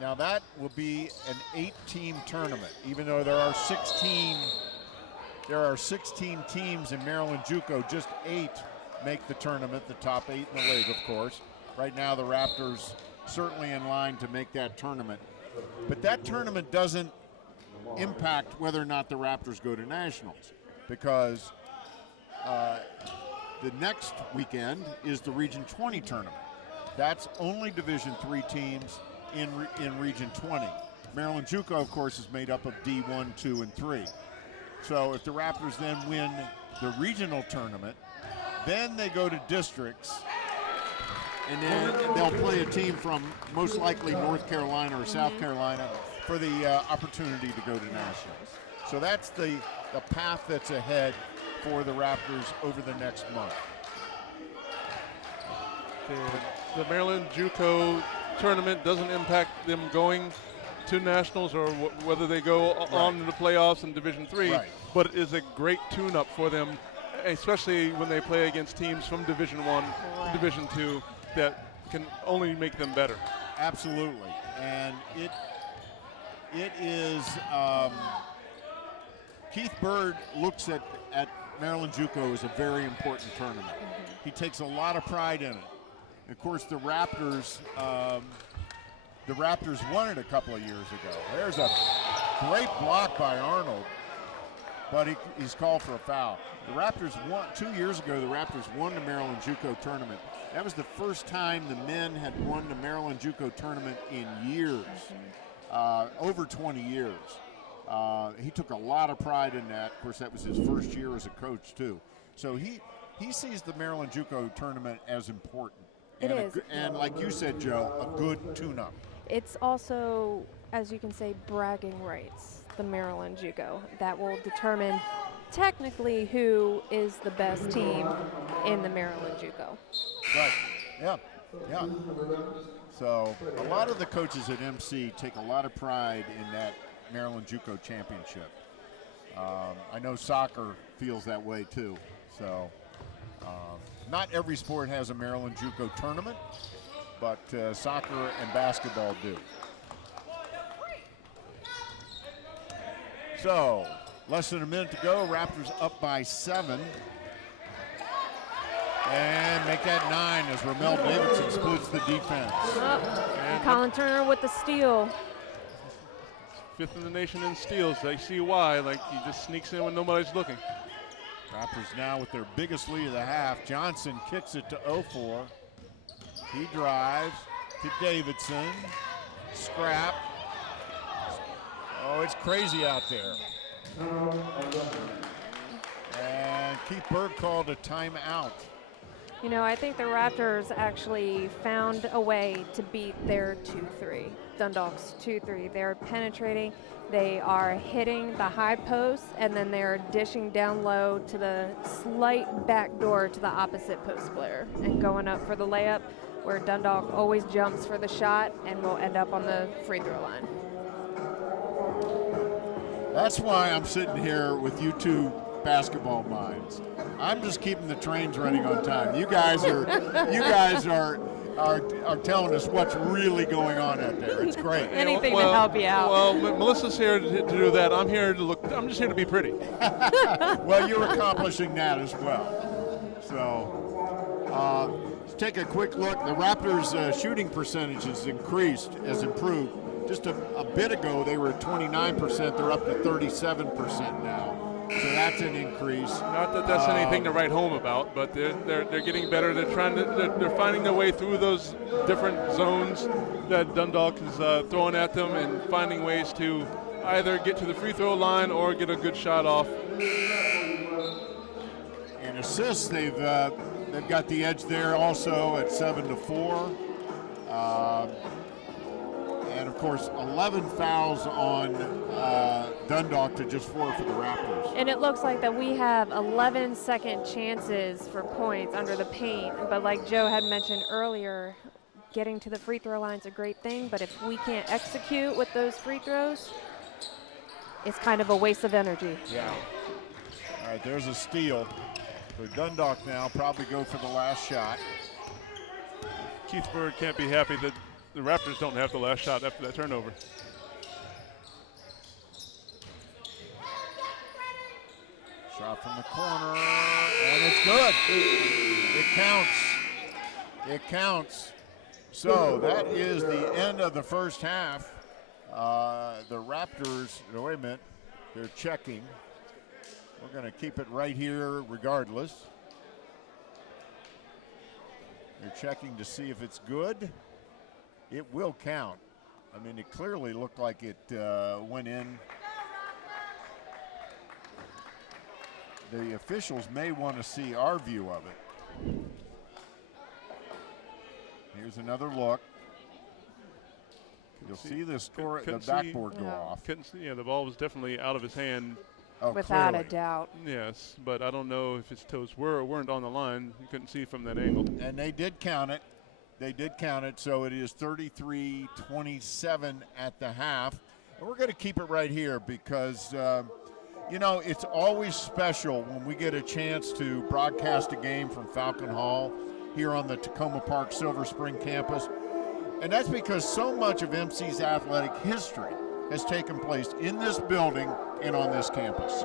Now that will be an 8-team tournament, even though there are 16 teams in Maryland JUCO. Just 8 make the tournament, the top 8 in the league, of course. Right now, the Raptors certainly in line to make that tournament. But that tournament doesn't impact whether or not the Raptors go to nationals. because the next weekend is the Region 20 tournament. That's only Division III teams in Region 20. Maryland JUCO, of course, is made up of D1, 2, and 3. So if the Raptors then win the regional tournament, then they go to districts, and then they'll play a team from most likely North Carolina or South Carolina for the opportunity to go to nationals. So that's the path that's ahead for the Raptors over the next month. The Maryland JUCO tournament doesn't impact them going to nationals or whether they go on to the playoffs in Division III, but it is a great tune-up for them, especially when they play against teams from Division I, Division II, that can only make them better. Absolutely, and it is. Keith Bird looks at Maryland JUCO as a very important tournament. He takes a lot of pride in it. Of course, the Raptors won it a couple of years ago. There's a great block by Arnold, but he's called for a foul. The Raptors won 2 years ago. The Raptors won the Maryland JUCO tournament. That was the first time the men had won the Maryland JUCO tournament in years, over 20 years. He took a lot of pride in that. Of course, that was his first year as a coach too. So he sees the Maryland JUCO tournament as important. It is. And like you said, Joe, a good tune-up. It's also, as you can say, bragging rights, the Maryland JUCO. That will determine technically who is the best team in the Maryland JUCO. Right, yeah. So a lot of the coaches at MC take a lot of pride in that Maryland JUCO championship. I know soccer feels that way too. So not every sport has a Maryland JUCO tournament, but soccer and basketball do. So less than a minute to go. Raptors up by 7. And make that 9 as Ramel Davidson splits the defense. And Colin Turner with the steal. 5th in the nation in steals. They see why. Like, he just sneaks in when nobody's looking. Raptors now with their biggest lead of the half. Johnson kicks it to 0-4. He drives to Davidson. Scrap. Oh, it's crazy out there. And Keith Berg called a timeout. You know, I think the Raptors actually found a way to beat their 2-3, Dundalk's 2-3. They're penetrating, they are hitting the high post, and then they're dishing down low to the slight back door to the opposite post player and going up for the layup, where Dundalk always jumps for the shot and will end up on the free throw line. That's why I'm sitting here with you two basketball minds. I'm just keeping the trains running on time. You guys are telling us what's really going on out there. It's great. Anything to help you out. Well, Melissa's here to do that. I'm just here to be pretty. Well, you're accomplishing that as well. So let's take a quick look. The Raptors' shooting percentage has improved. Just a bit ago, they were at 29%. They're up to 37% now. So that's an increase. Not that that's anything to write home about, but they're getting better. They're finding their way through those different zones that Dundalk is throwing at them, and finding ways to either get to the free throw line or get a good shot off. And assists, they've got the edge there also at 7-4. And of course, 11 fouls on Dundalk to just 4 for the Raptors. And it looks like that we have 11 second chances for points under the paint. But like Joe had mentioned earlier, getting to the free throw line is a great thing. But if we can't execute with those free throws, it's kind of a waste of energy. Yeah. All right, there's a steal for Dundalk now. Probably go for the last shot. Keith Bird can't be happy that the Raptors don't have the last shot after that turnover. Shot from the corner, and it's good. It counts. It counts. So that is the end of the first half. The Raptors, no, wait a minute, they're checking. We're going to keep it right here regardless. You're checking to see if it's good. It will count. I mean, it clearly looked like it went in. The officials may want to see our view of it. Here's another look. You'll see the score, the backboard go off. Couldn't see, the ball was definitely out of his hand. Oh, without clearly. a doubt. Yes, but I don't know if his toes were or weren't on the line. You couldn't see from that angle. And they did count it. They did count it, so it is 33-27 at the half. And we're going to keep it right here because, it's always special when we get a chance to broadcast a game from Falcon Hall here on the Tacoma Park Silver Spring campus. And that's because so much of MC's athletic history has taken place in this building and on this campus.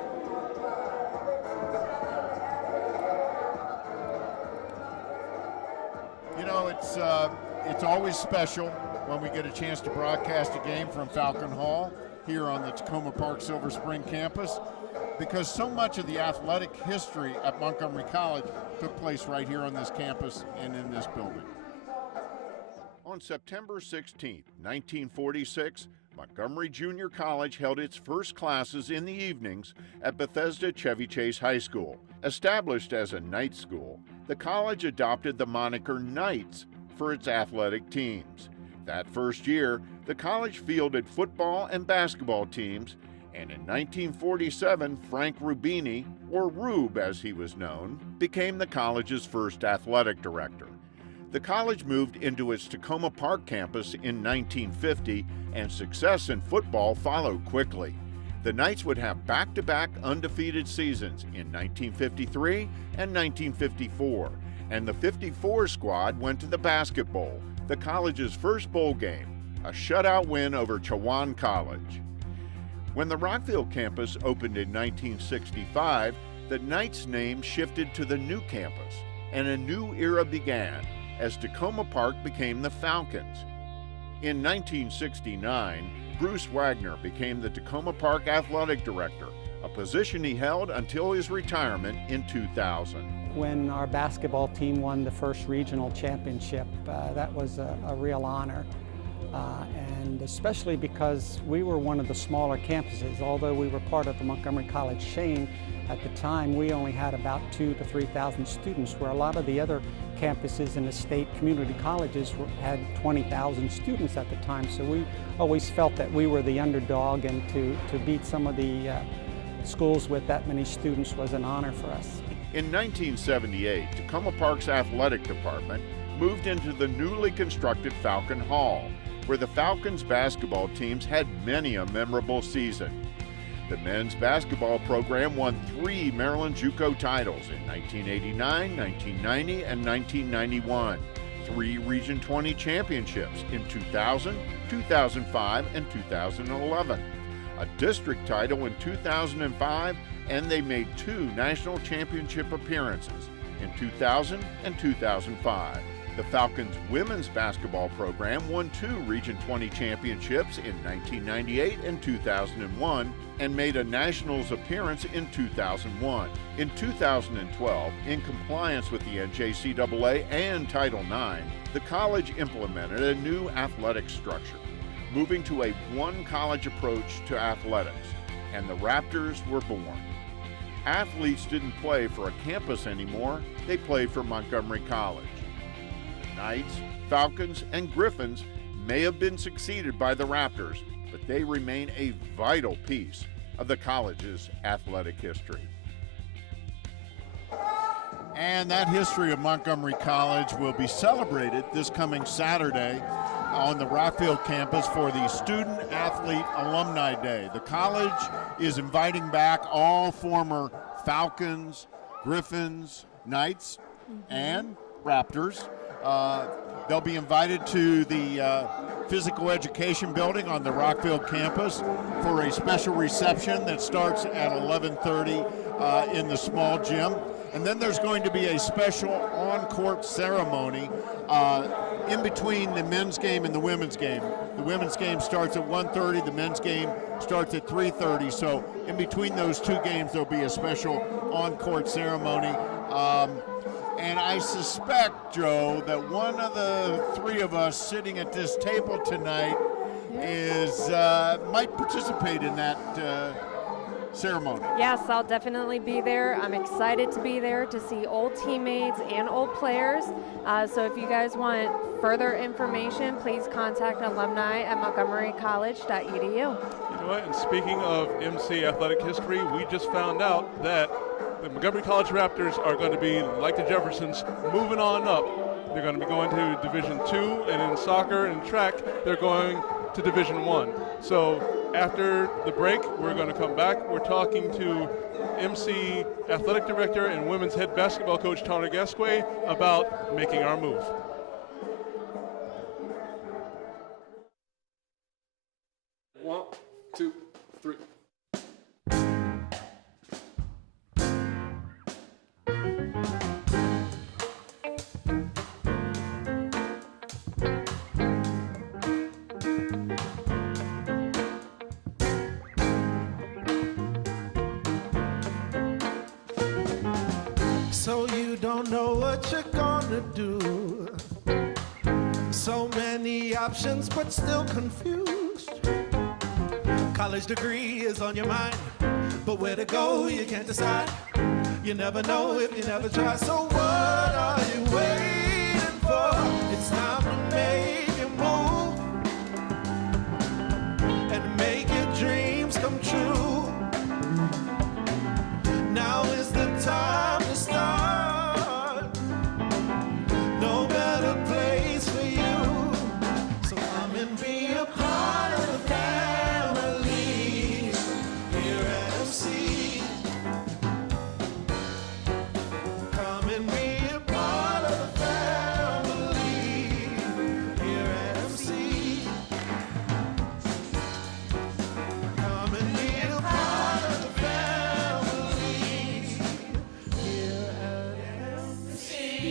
It's always special when we get a chance to broadcast a game from Falcon Hall here on the Tacoma Park Silver Spring campus because so much of the athletic history at Montgomery College took place right here on this campus and in this building. On September 16, 1946, Montgomery Junior College held its first classes in the evenings at Bethesda Chevy Chase High School. Established as a night school, the college adopted the moniker Knights for its athletic teams. That first year, the college fielded football and basketball teams, and in 1947, Frank Rubini, or Rube as he was known, became the college's first athletic director. The college moved into its Tacoma Park campus in 1950, and success in football followed quickly. The Knights would have back-to-back undefeated seasons in 1953 and 1954, and the 54 squad went to the Basket Bowl, the college's first bowl game, a shutout win over Chowan College. When the Rockville campus opened in 1965, the Knights' name shifted to the new campus, and a new era began as Tacoma Park became the Falcons. In 1969, Bruce Wagner became the Tacoma Park Athletic Director, a position he held until his retirement in 2000. When our basketball team won the first regional championship, that was a real honor. And especially because we were one of the smaller campuses. Although we were part of the Montgomery College chain, at the time we only had about 2,000 to 3,000 students, where a lot of the other campuses in the state community colleges had 20,000 students at the time. So we always felt that we were the underdog, and to beat some of the schools with that many students was an honor for us. In 1978, Tacoma Park's athletic department moved into the newly constructed Falcon Hall, where the Falcons basketball teams had many a memorable season. The men's basketball program won 3 Maryland JUCO titles in 1989, 1990, and 1991, 3 Region 20 championships in 2000, 2005, and 2011, a district title in 2005, and they made 2 national championship appearances in 2000 and 2005. The Falcons women's basketball program won 2 Region 20 championships in 1998 and 2001 and made a nationals appearance in 2001. In 2012, in compliance with the NJCAA and Title IX, the college implemented a new athletic structure, moving to a one-college approach to athletics, and the Raptors were born. Athletes didn't play for a campus anymore, they played for Montgomery College. Knights, Falcons, and Griffins may have been succeeded by the Raptors, but they remain a vital piece of the college's athletic history. And that history of Montgomery College will be celebrated this coming Saturday on the Rockville campus for the Student Athlete Alumni Day. The college is inviting back all former Falcons, Griffins, Knights, and Raptors. They'll be invited to the physical education building on the Rockville campus for a special reception that starts at 11:30 in the small gym. And then there's going to be a special on-court ceremony in between the men's game and the women's game. The women's game starts at 1:30, the men's game starts at 3:30, so in between those two games there'll be a special on-court ceremony. And I suspect, Joe, that one of the three of us sitting at this table tonight might participate in that ceremony. Yes, I'll definitely be there. I'm excited to be there to see old teammates and old players. So if you guys want further information, please contact alumni at montgomerycollege.edu. You know what? And speaking of MC athletic history, we just found out that the Montgomery College Raptors are going to be, like the Jeffersons, moving on up. They're going to be going to Division II, and in soccer and track, they're going to Division I. So after the break, we're going to come back. We're talking to MC Athletic Director and Women's Head Basketball Coach Darla Gaskway about making our move. One, two, three. So you don't know what you're gonna do. So many options, but still confused. College degree is on your mind, but where to go, you can't decide. You never know if you never try. So what are you waiting for? It's time to make your move and make your dreams come true. Now is the time to start. No better place for you. So come and be a part of the family here at MC. Come and be a part of the family here at MC. Come and be a part of the family here at MC.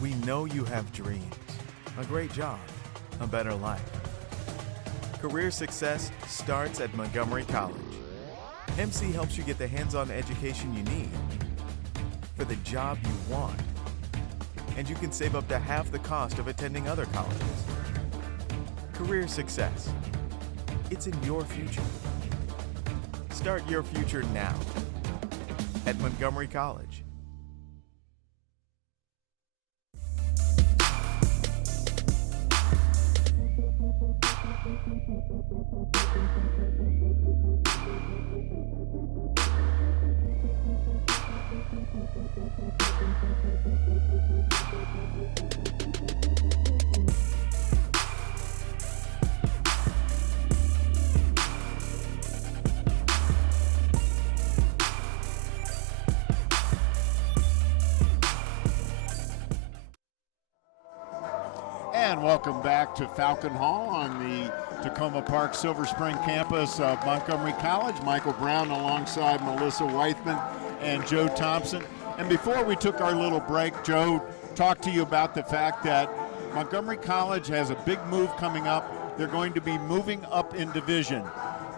We know you have dreams, a great job, a better life. Career success starts at Montgomery College. MC helps you get the hands-on education you need for the job you want. And you can save up to half the cost of attending other colleges. Career success. It's in your future. Start your future now at Montgomery College. And welcome back to Falcon Hall on the Tacoma Park Silver Spring campus of Montgomery College. Michael Brown alongside Melissa Weithman and Joe Thompson. And before we took our little break, Joe talked to you about the fact that Montgomery College has a big move coming up. They're going to be moving up in division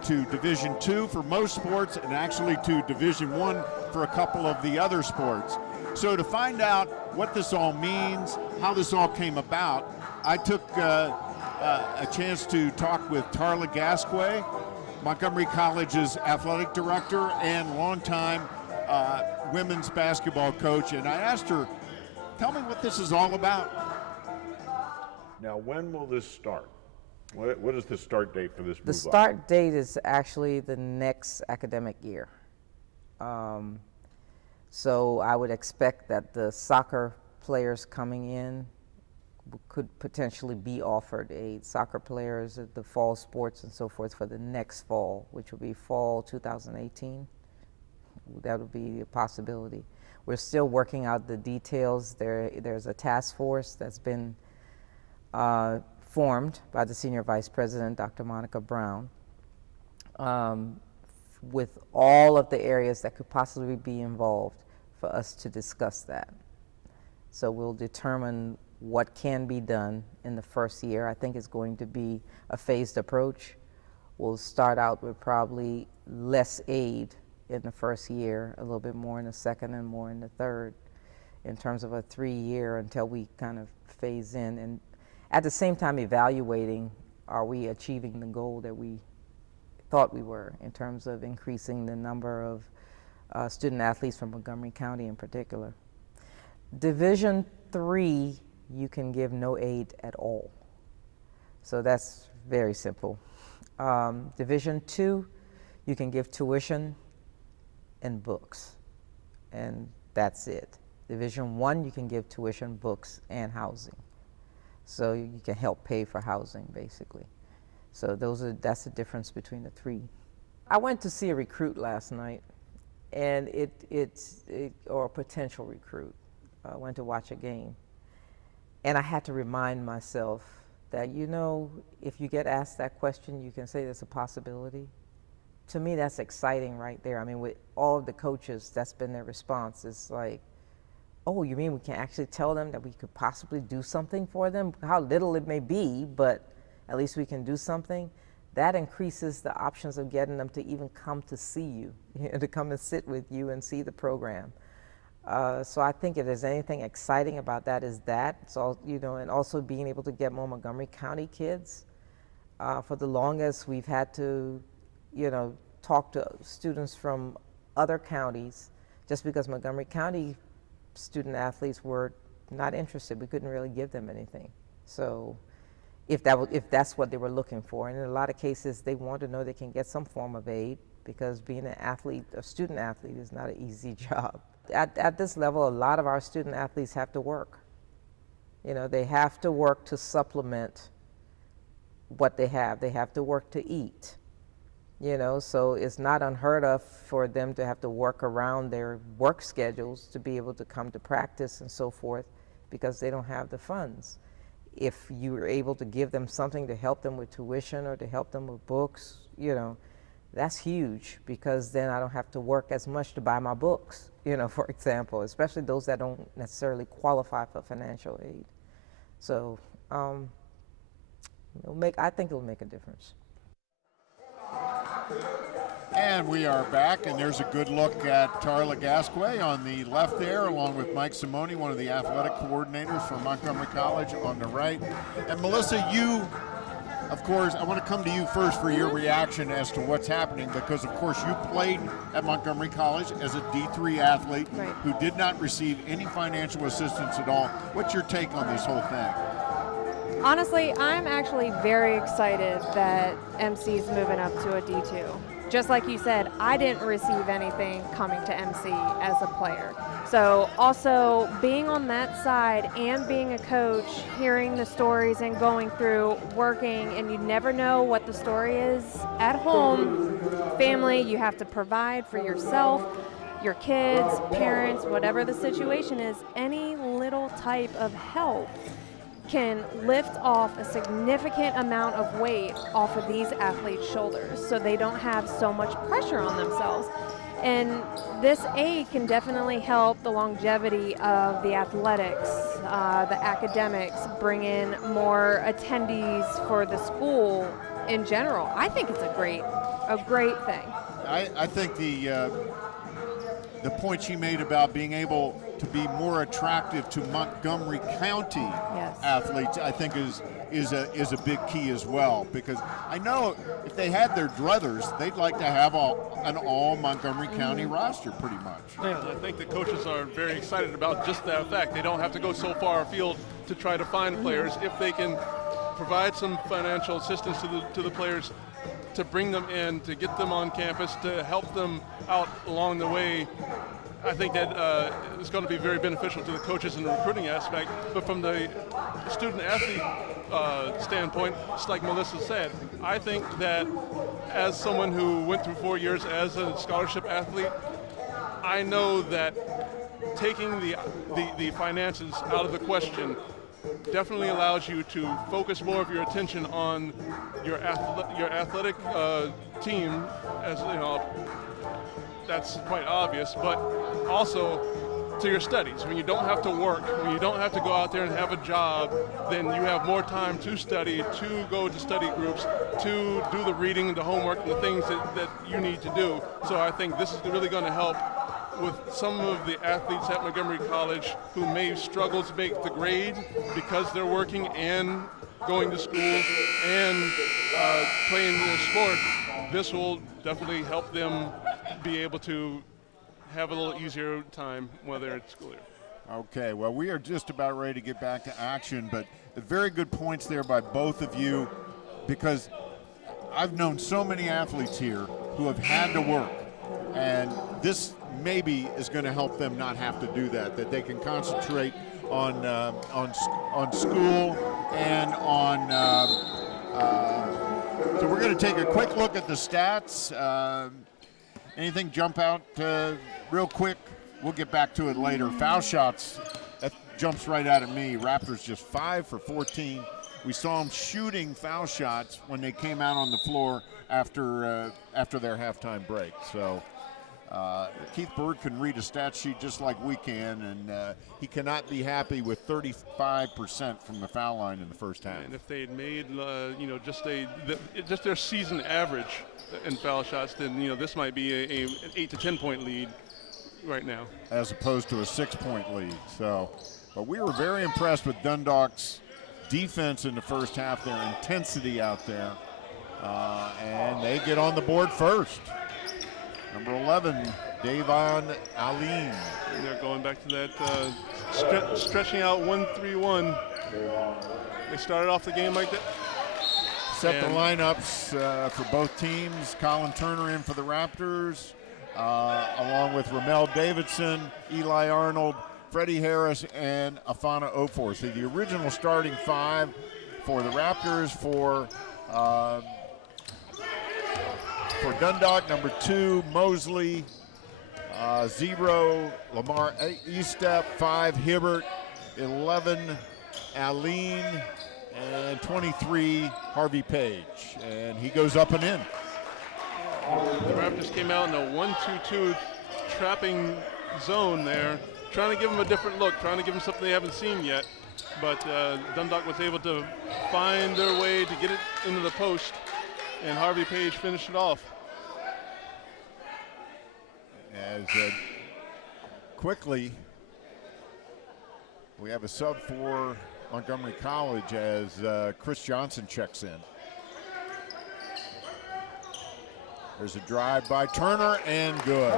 to Division II for most sports and actually to Division I for a couple of the other sports. So to find out what this all means, how this all came about, I took a chance to talk with Darla Gaskway, Montgomery College's athletic director and longtime women's basketball coach, and I asked her, tell me what this is all about. Now, when will this start? What is the start date for this move? The start date is actually the next academic year. So I would expect that the soccer players coming in could potentially be offered aid. Soccer players at the fall sports and so forth for the next fall, which will be fall 2018. That would be a possibility. We're still working out the details. There's a task force that's been formed by the Senior Vice President, Dr. Monica Brown, with all of the areas that could possibly be involved for us to discuss that. So we'll determine what can be done in the first year. I think it's going to be a phased approach. We'll start out with probably less aid in the first year, a little bit more in the second and more in the third, in terms of a 3-year until we kind of phase in. And at the same time evaluating, are we achieving the goal that we thought we were in terms of increasing the number of student athletes from Montgomery County in particular. Division III, you can give no aid at all. So that's very simple. Division II, you can give tuition and books, and that's it. Division I, you can give tuition, books, and housing. So you can help pay for housing, basically. So that's the difference between the three. I went to see a recruit last night, and or a potential recruit. I went to watch a game. And I had to remind myself that, you know, if you get asked that question, you can say there's a possibility. To me, that's exciting right there. I mean, with all of the coaches, that's been their response. It's like, oh, you mean we can actually tell them that we could possibly do something for them? How little it may be, but at least we can do something. That increases the options of getting them to even come to see you, to come and sit with you and see the program. So I think if there's anything exciting about that is that. It's all, you know, and also being able to get more Montgomery County kids. For the longest, we've had to, you know, talk to students from other counties just because Montgomery County student athletes were not interested. We couldn't really give them anything. So if that's what they were looking for, and in a lot of cases, they want to know they can get some form of aid because being an athlete, a student athlete, is not an easy job. At this level, a lot of our student athletes have to work. You know, they have to work to supplement what they have. They have to work to eat. You know, so it's not unheard of for them to have to work around their work schedules to be able to come to practice and so forth because they don't have the funds. If you were able to give them something to help them with tuition or to help them with books, you know, that's huge because then I don't have to work as much to buy my books, you know, for example, especially those that don't necessarily qualify for financial aid. So I think it'll make a difference. And we are back, and there's a good look at Darla Gaskway on the left there, along with Mike Simone, one of the athletic coordinators from Montgomery College, on the right. And Melissa, you, of course, I want to come to you first for your reaction as to what's happening, because, of course, you played at Montgomery College as a D3 athlete who did not receive any financial assistance at all. What's your take on this whole thing? Honestly, I'm actually very excited that MC is moving up to a D2. Just like you said, I didn't receive anything coming to MC as a player. So also being on that side and being a coach, hearing the stories and going through, working, and you never know what the story is at home, family, you have to provide for yourself, your kids, parents, whatever the situation is. Any little type of help can lift off a significant amount of weight off of these athletes' shoulders so they don't have so much pressure on themselves. And this aid can definitely help the longevity of the athletics, the academics, bring in more attendees for the school in general. I think it's a great thing. I think the point she made about being able to be more attractive to Montgomery County athletes, I think is a big key as well, because I know if they had their druthers, they'd like to have an all Montgomery County roster pretty much. Yeah, I think the coaches are very excited about just that fact. They don't have to go so far afield to try to find players. If they can provide some financial assistance to the players, to bring them in, to get them on campus, to help them out along the way, I think that it's going to be very beneficial to the coaches in the recruiting aspect. But from the student-athlete standpoint, just like Melissa said, I think that as someone who went through 4 years as a scholarship athlete, I know that taking the finances out of the question definitely allows you to focus more of your attention on your athletic team, as you know. That's quite obvious, but also to your studies. When you don't have to work, when you don't have to go out there and have a job, then you have more time to study, to go to study groups, to do the reading, the homework, and the things that you need to do. So I think this is really going to help with some of the athletes at Montgomery College who may struggle to make the grade because they're working and going to school and playing their sport. This will definitely help them be able to have a little easier time while they're at school here. Okay, well, we are just about ready to get back to action, but very good points there by both of you, because I've known so many athletes here who have had to work, and this maybe is going to help them not have to do that they can concentrate on school and on so we're going to take a quick look at the stats. Anything jump out real quick? We'll get back to it later. Foul shots, that jumps right out at me. Raptors just 5 for 14. We saw them shooting foul shots when they came out on the floor after their halftime break. So Keith Bird can read a stat sheet just like we can, and he cannot be happy with 35% from the foul line in the first half. And if they had made, just their season average in foul shots, then this might be an 8 to 10 point lead right now, as opposed to a 6-point lead. So, but we were very impressed with Dundalk's defense in the first half, their intensity out there, and they get on the board first. Number 11, Davon Aline. And they're going back to that stretching out 1-3-1. They started off the game like that. Set the lineups for both teams. Colin Turner in for the Raptors, along with Ramel Davidson, Eli Arnold, Freddie Harris, and Afana Ofor. So the original starting 5 for the Raptors. For Dundalk, number 2, Mosley, 0, Lamar Estep, 5, Hibbert, 11, Aline, and 23, Harvey Page. And he goes up and in. The Raptors came out in a 1-2-2 trapping zone there, trying to give them a different look, trying to give them something they haven't seen yet. But Dundalk was able to find their way to get it into the post, and Harvey Page finished it off. As quickly, we have a sub for Montgomery College as Chris Johnson checks in. There's a drive by Turner, and good.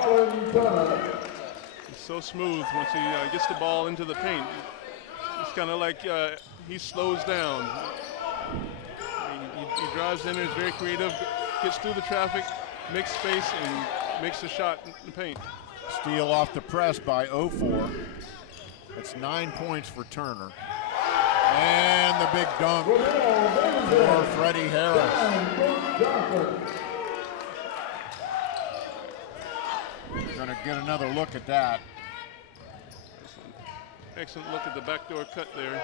He's so smooth once he gets the ball into the paint. It's kind of like he slows down. He drives in there, is very creative, gets through the traffic, makes space, and makes the shot in the paint. Steal off the press by Ofor. That's 9 points for Turner. And the big dunk for Freddie Harris. We're going to get another look at that. Excellent look at the backdoor cut there.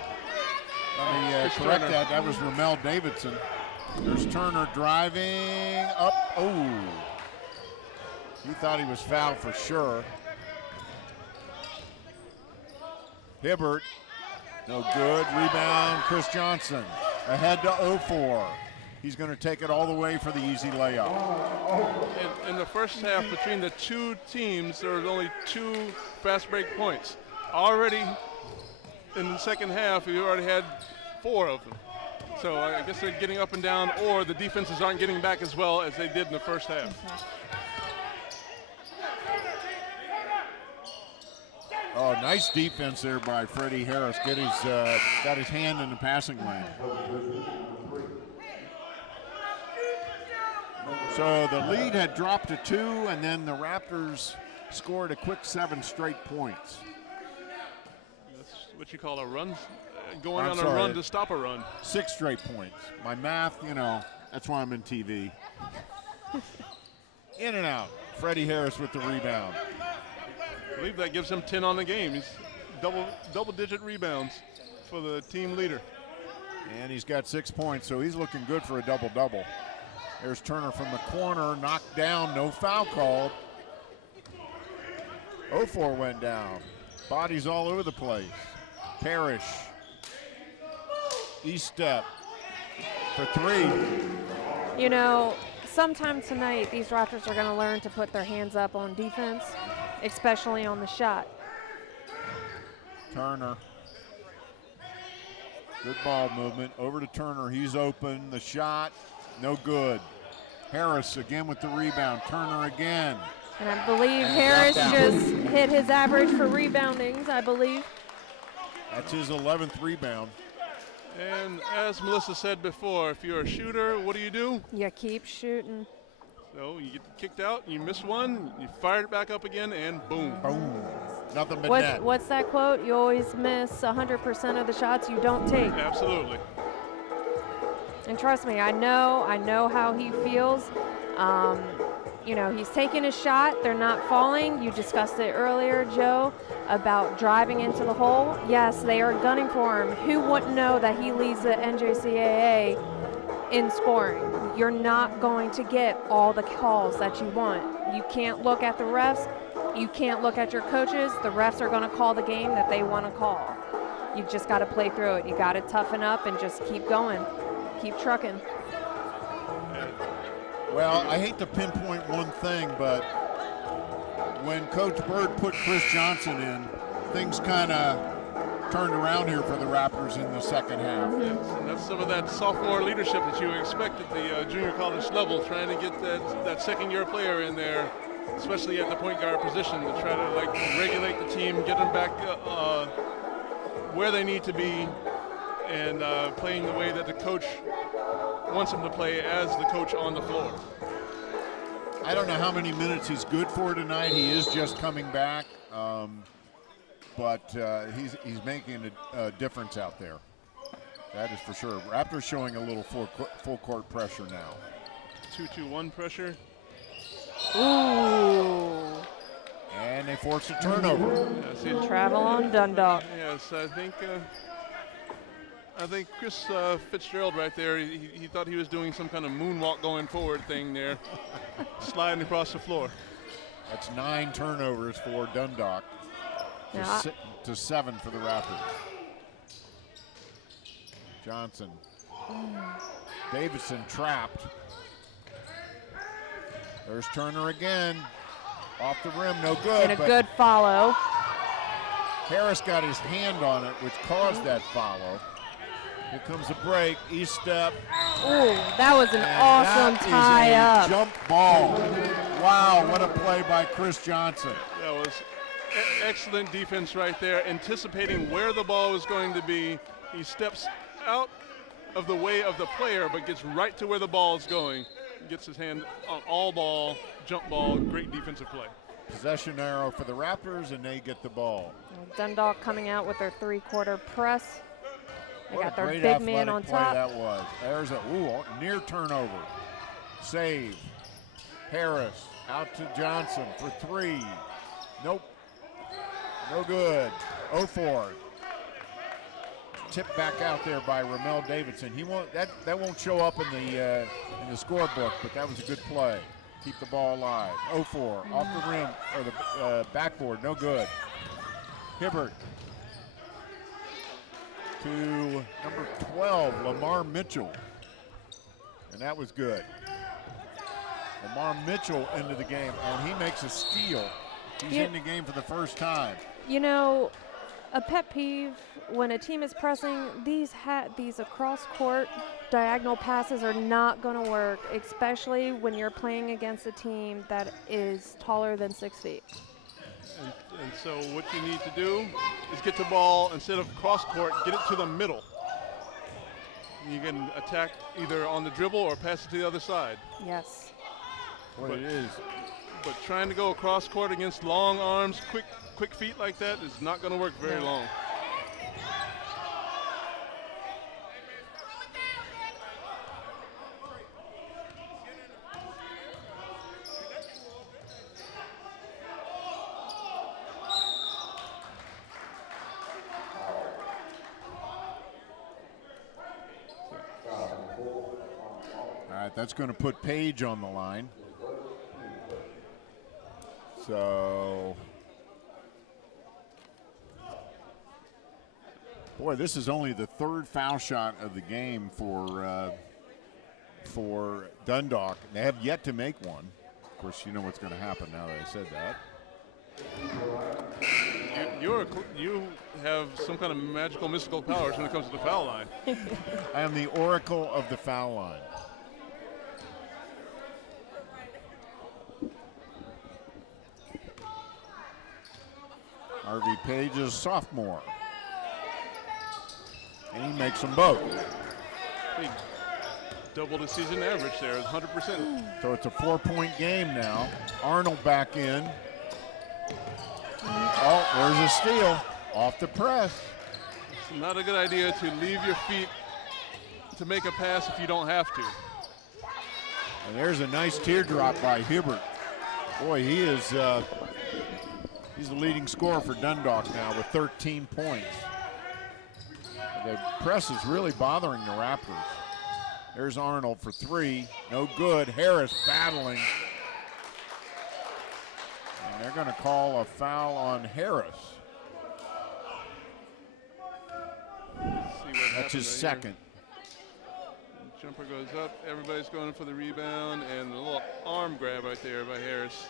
Let me correct that. That was Ramel Davidson. There's Turner driving up. Oh, he thought he was fouled for sure. Hibbert, no good. Rebound, Chris Johnson. Ahead to Ofor. He's going to take it all the way for the easy layup. In the first half, between the two teams, there was only 2 fast break points. Already in the second half, we already had 4 of them. So I guess they're getting up and down, or the defenses aren't getting back as well as they did in the first half. Oh, nice defense there by Freddie Harris. Got his hand in the passing lane. So the lead had dropped to 2, and then the Raptors scored a quick 7 straight points. That's what you call a run, going I'm on sorry. a run to stop a run. 6 straight points. My math, that's why I'm in TV. In and out. Freddie Harris with the rebound. I believe that gives him 10 on the game. He's double-digit rebounds for the team leader. And he's got 6 points, so he's looking good for a double-double. There's Turner from the corner, knocked down, no foul called. 0-4 went down. Bodies all over the place. Parrish. East step for 3. Sometime tonight, these Raptors are going to learn to put their hands up on defense, especially on the shot. Turner. Good ball movement. Over to Turner. He's open. The shot, no good. Harris again with the rebound. Turner again. And I believe Harris just hit his average for reboundings, I believe. That's his 11th rebound. And as Melissa said before, if you're a shooter, what do? You keep shooting. So you get kicked out, you miss one, you fire it back up again, and boom. Boom. Nothing but net. What's that quote? You always miss 100% of the shots you don't take. Absolutely. And trust me, I know how he feels. He's taking a shot. They're not falling. You discussed it earlier, Joe, about driving into the hole. Yes, they are gunning for him. Who wouldn't know that he leads the NJCAA in scoring? You're not going to get all the calls that you want. You can't look at the refs. You can't look at your coaches. The refs are going to call the game that they want to call. You just got to play through it. You got to toughen up and just keep going. Keep trucking. Well, I hate to pinpoint one thing, but when Coach Bird put Chris Johnson in, things kind of turned around here for the Raptors in the second half. Yes, and that's some of that sophomore leadership that you expect at the junior college level, trying to get that second-year player in there, especially at the point guard position, to try to regulate the team, get them back where they need to be, and playing the way that the coach wants him to play as the coach on the floor. I don't know how many minutes he's good for tonight. He is just coming back, but he's making a difference out there. That is for sure. Raptors showing a little full court pressure now. 2-2-1 pressure. Ooh. And they force a turnover. Yes, Travel on Dundalk. Yes, I think Chris Fitzgerald right there, he thought he was doing some kind of moonwalk going forward thing there, sliding across the floor. That's 9 turnovers for Dundalk to 7 for the Raptors. Johnson. Davidson trapped. There's Turner again. Off the rim, no good. And a good follow. Harris got his hand on it, which caused that follow. Here comes a break, east step. Ooh, that was an awesome tie up. Jump ball. Wow, what a play by Chris Johnson. That was excellent defense right there, anticipating where the ball was going to be. He steps out of the way of the player, but gets right to where the ball is going. Gets his hand on all ball, jump ball, great defensive play. Possession arrow for the Raptors, and they get the ball. Dundalk coming out with their 3-quarter press. They got their great big man on play top. That was. There's a near turnover. Save. Harris out to Johnson for 3. Nope. No good. 0-4. Tipped back out there by Ramel Davidson. He won't. That won't show up in the scorebook, but that was a good play. Keep the ball alive. 0-4 off the rim or the backboard. No good. Hibbert to number 12, Lamar Mitchell, and that was good. Lamar Mitchell into the game, and he makes a steal. He's in the game for the first time. A pet peeve when a team is pressing, these across-court diagonal passes are not going to work, especially when you're playing against a team that is taller than 6 feet. And so what you need to do is get the ball, instead of cross-court, get it to the middle. You can attack either on the dribble or pass it to the other side. Yes. What it is, but trying to go across court against long arms, quick feet like that is not going to work very long. That's going to put Page on the line. So, boy, this is only the third foul shot of the game for Dundalk. They have yet to make one. Of course, you know what's going to happen now that I said that. You have some kind of magical, mystical powers when it comes to the foul line. I am the oracle of the foul line. Harvey Page is a sophomore. And he makes them both. He doubled his season average there, 100%. So it's a 4-point game now. Arnold back in. Oh, there's a steal off the press. It's not a good idea to leave your feet to make a pass if you don't have to. And there's a nice teardrop by Hibbert. Boy, he is he's the leading scorer for Dundalk now with 13 points. The press is really bothering the Raptors. There's Arnold for three, no good. Harris battling. And they're going to call a foul on Harris. That's his second. Jumper goes up, everybody's going for the rebound, and a little arm grab right there by Harris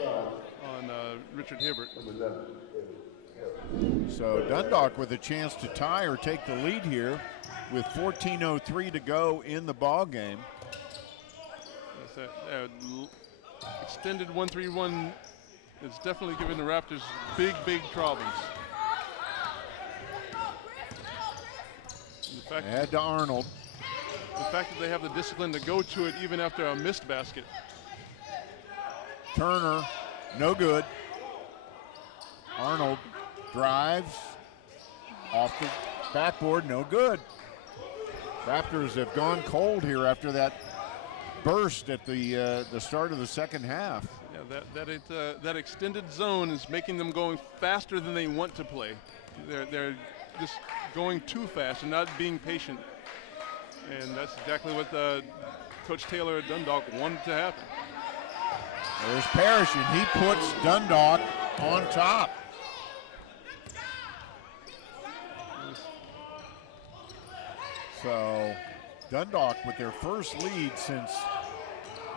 on Richard Hibbert. So Dundalk with a chance to tie or take the lead here with 14:03 to go in the ball game. Extended 1-3-1 is definitely giving the Raptors big problems. They head to Arnold. The fact that they have the discipline to go to it even after a missed basket. Turner, no good. Arnold drives off the backboard, no good. Raptors have gone cold here after that burst at the start of the second half. Yeah, that extended zone is making them going faster than they want to play. They're just going too fast and not being patient. And that's exactly what Coach Taylor at Dundalk wanted to happen. There's Parrish, and he puts Dundalk on top. So Dundalk with their first lead since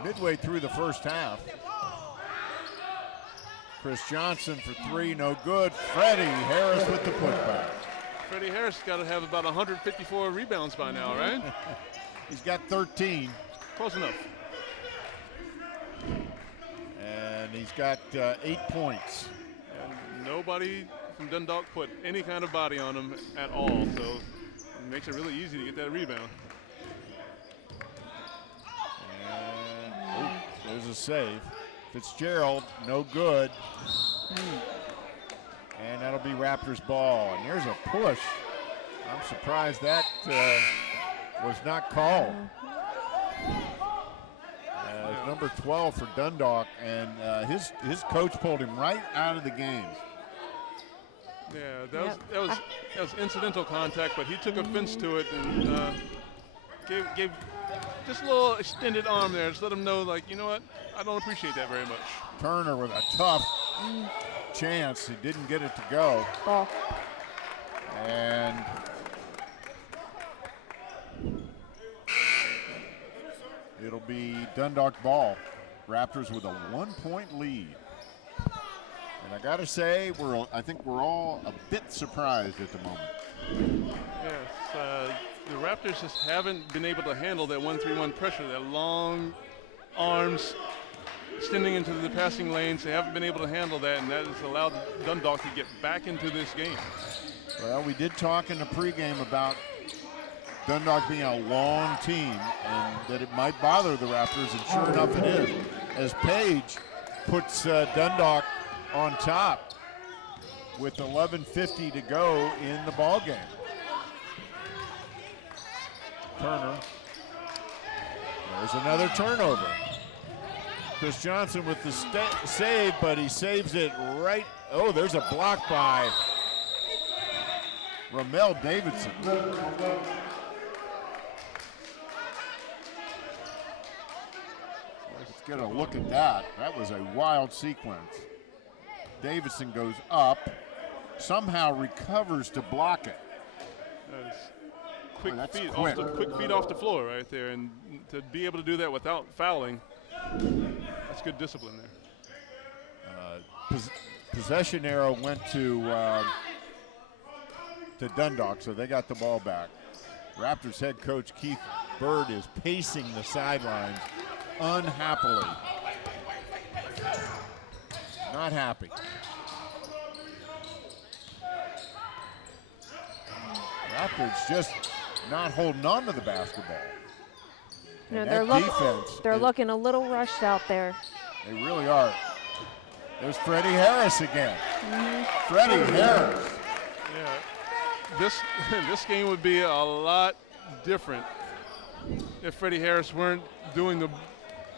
midway through the first half. Chris Johnson for three, no good. Freddie Harris with the putback. Freddie Harris got to have about 154 rebounds by now, right? He's got 13. Close enough. And he's got 8 points. And nobody from Dundalk put any kind of body on him at all, so it makes it really easy to get that rebound. And there's a save. Fitzgerald, no good. And that'll be Raptors ball. And there's a push. I'm surprised that was not called. Number 12 for Dundalk, and his coach pulled him right out of the game. Yeah, that was incidental contact, but he took offense to it and gave just a little extended arm there. Just let him know, like, you know what, I don't appreciate that very much. Turner with a tough chance. He didn't get it to go. Ball. And it'll be Dundalk ball. Raptors with a 1-point lead. And I gotta say, I think we're all a bit surprised at the moment. Yes, the Raptors just haven't been able to handle that 1-3-1 pressure, that long arms extending into the passing lanes. They haven't been able to handle that, and that has allowed Dundalk to get back into this game. Well, we did talk in the pregame about Dundalk being a long team and that it might bother the Raptors, and sure enough it is. As Page puts Dundalk on top with 11:50 to go in the ball game. Turner. There's another turnover. Chris Johnson with the save, but he saves it right. Oh, there's a block by Ramel Davidson. Let's get a look at that. That was a wild sequence. Davidson goes up, somehow recovers to block it. That is quick feet quick. quick feet off the floor right there, and to be able to do that without fouling, that's good discipline there. Possession arrow went to Dundalk, so they got the ball back. Raptors head coach Keith Bird is pacing the sidelines unhappily. Not happy. Raptors just not holding on to the basketball. No, And they're defense is- looking a little rushed out there. They really are. There's Freddie Harris again. Freddie Harris. Yeah, this game would be a lot different if Freddie Harris weren't doing the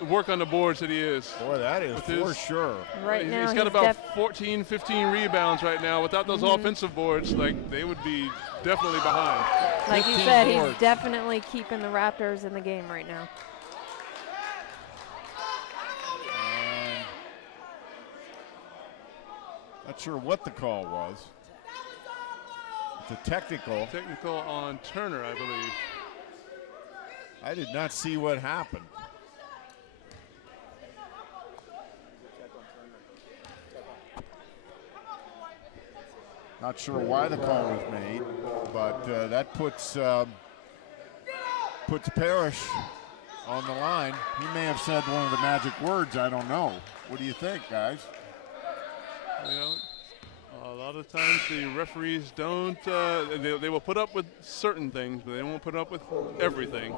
work on the boards that he is. Boy, that is for sure. Right now, he's got about 14, 15 rebounds right now. Without those offensive boards, like, they would be definitely behind. Like you said, he's definitely keeping the Raptors in the game right now. Not sure what the call was. It's a technical. Technical on Turner, I believe. I did not see what happened. Not sure why the call was made, but that puts Parrish on the line. He may have said one of the magic words. I don't know. What do you think, guys? You know, a lot of times the referees don't, they will put up with certain things, but they won't put up with everything.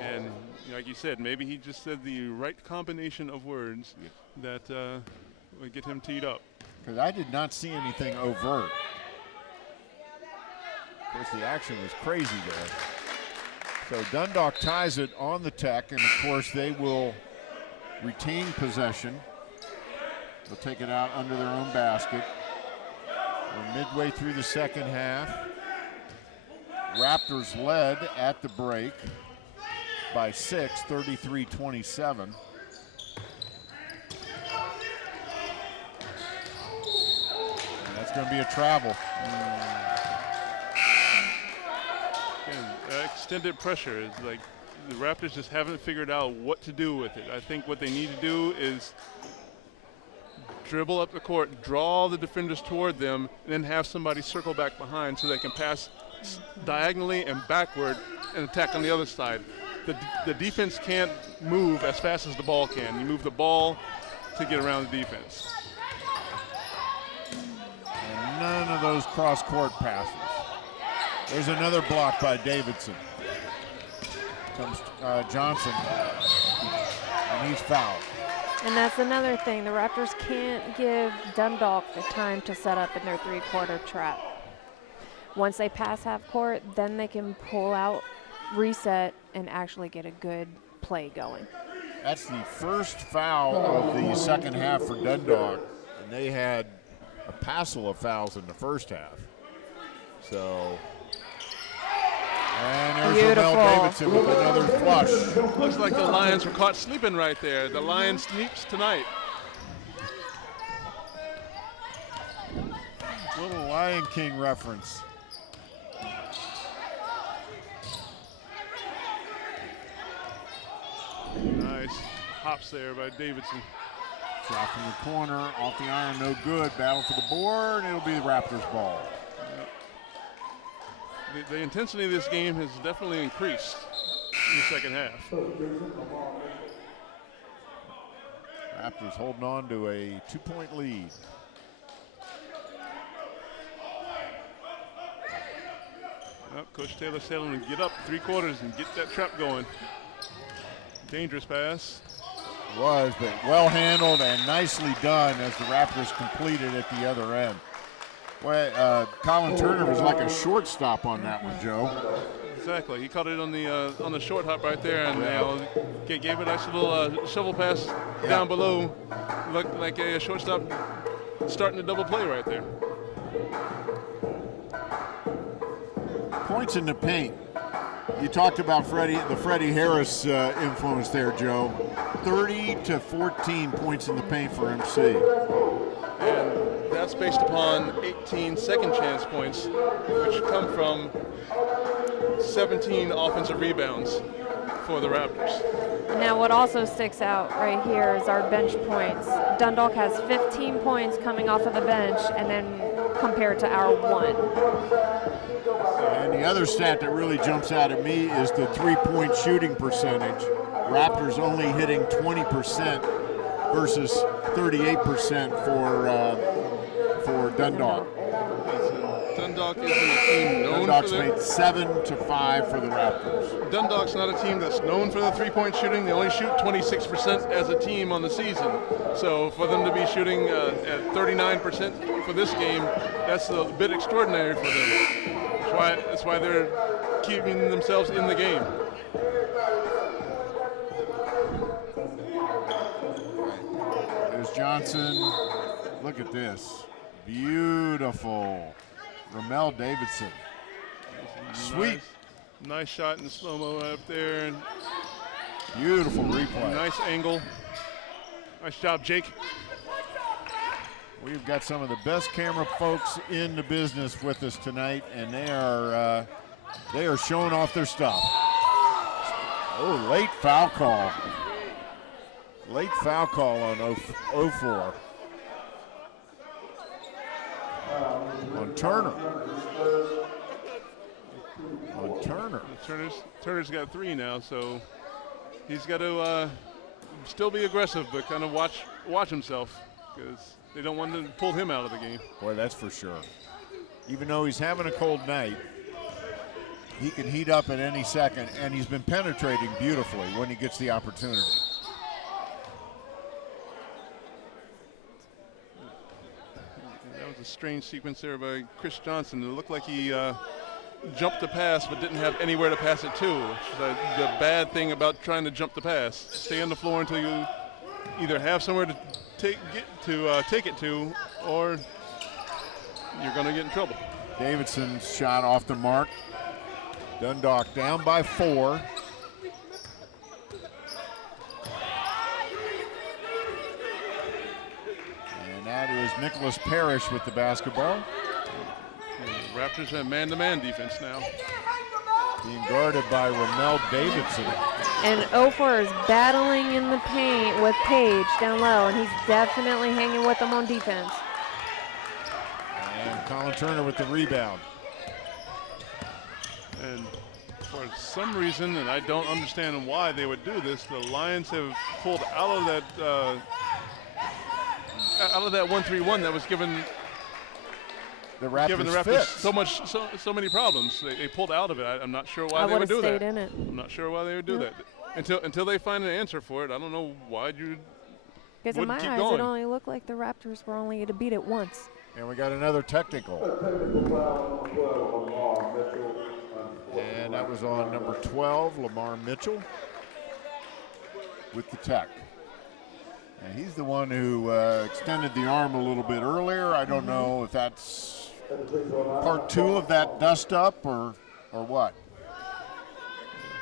And like you said, maybe he just said the right combination of words that would get him teed up. Because I did not see anything overt. Of course, the action was crazy there. So Dundalk ties it on the Tech, and of course they will retain possession. They'll take it out under their own basket. We're midway through the second half. Raptors led at the break by 6, 33-27. And that's going to be a travel. Again, extended pressure is like the Raptors just haven't figured out what to do with it. I think what they need to do is dribble up the court, draw the defenders toward them, and then have somebody circle back behind so they can pass diagonally and backward and attack on the other side. The defense can't move as fast as the ball can. You move the ball to get around the defense. And none of those cross-court passes. There's another block by Davidson. Comes Johnson, and he's fouled. And that's another thing. The Raptors can't give Dundalk the time to set up in their three-quarter trap. Once they pass half court, then they can pull out, reset, and actually get a good play going. That's the first foul of the second half for Dundalk, and they had a passel of fouls in the first half. So, and there's Ramel Davidson with another flush. Looks like the Lions were caught sleeping right there. The Lions sleeps tonight. Little Lion King reference. Nice hops there by Davidson. Shot from the corner, off the iron, no good. Battle for the board, it'll be the Raptors' ball. The intensity of this game has definitely increased in the second half. Raptors holding on to a 2-point lead. Well, Coach Taylor's telling him to get up 3 quarters and get that trap going. Dangerous pass. Was, but well handled and nicely done as the Raptors completed at the other end. Well, Colin Turner was like a shortstop on that one, Joe. Exactly. He caught it on the short hop right there, and gave a nice little shovel pass down below. Looked like a shortstop starting a double play right there. Points in the paint. You talked about the Freddie Harris influence there, Joe. 30 to 14 points in the paint for MC. And that's based upon 18 second chance points, which come from 17 offensive rebounds for the Raptors. Now what also sticks out right here is our bench points. Dundalk has 15 points coming off of the bench, and then compared to our 1. And the other stat that really jumps out at me is the three-point shooting percentage. Raptors only hitting 20% versus 38% for Dundalk. Dundalk isn't a team known Dundalk's for their... made 7-5 for the Raptors. Dundalk's not a team that's known for the three-point shooting. They only shoot 26% as a team on the season. So for them to be shooting at 39% for this game, that's a bit extraordinary for them. That's why they're keeping themselves in the game. There's Johnson. Look at this. Beautiful. Ramel Davidson. Sweet. Nice shot in the slow-mo up there. And beautiful replay. Nice angle. Nice job, Jake. We've got some of the best camera folks in the business with us tonight, and they are showing off their stuff. Oh, late foul call. Late foul call on 04. On Turner. On Turner. Turner's got 3 now, so he's got to still be aggressive, but kind of watch himself, because they don't want to pull him out of the game. Boy, that's for sure. Even though he's having a cold night, he can heat up at any second, and he's been penetrating beautifully when he gets the opportunity. That was a strange sequence there by Chris Johnson. It looked like he jumped the pass but didn't have anywhere to pass it to. The bad thing about trying to jump the pass. Stay on the floor until you either have somewhere to take it to, or you're going to get in trouble. Davidson's shot off the mark. Dundalk down by 4. And that is Nicholas Parrish with the basketball. The Raptors have man-to-man defense now. Being guarded by Ramel Davidson. And Ofer is battling in the paint with Page down low, and he's definitely hanging with them on defense. And Colin Turner with the rebound. And for some reason, and I don't understand why they would do this, the Lions have pulled out of that 1-3-1 that was given the Raptors so many problems. They pulled out of it. I'm not sure why they would do that. In it. I'm not sure why they would do that. Until they find an answer for it, I don't know why you because in my eyes, it only looked like the Raptors were only to beat it once. And we got another technical. And that was on number 12, Lamar Mitchell, with the tech. And he's the one who extended the arm a little bit earlier. I don't know if that's part 2 of that dust up or what.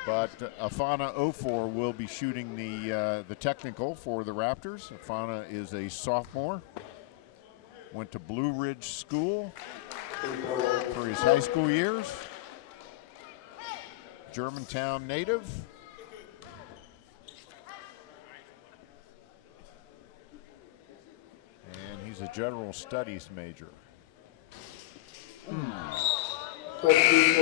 But Afana Ofor will be shooting the technical for the Raptors. Afana is a sophomore. Went to Blue Ridge School for his high school years. Germantown native. And he's a general studies major. So he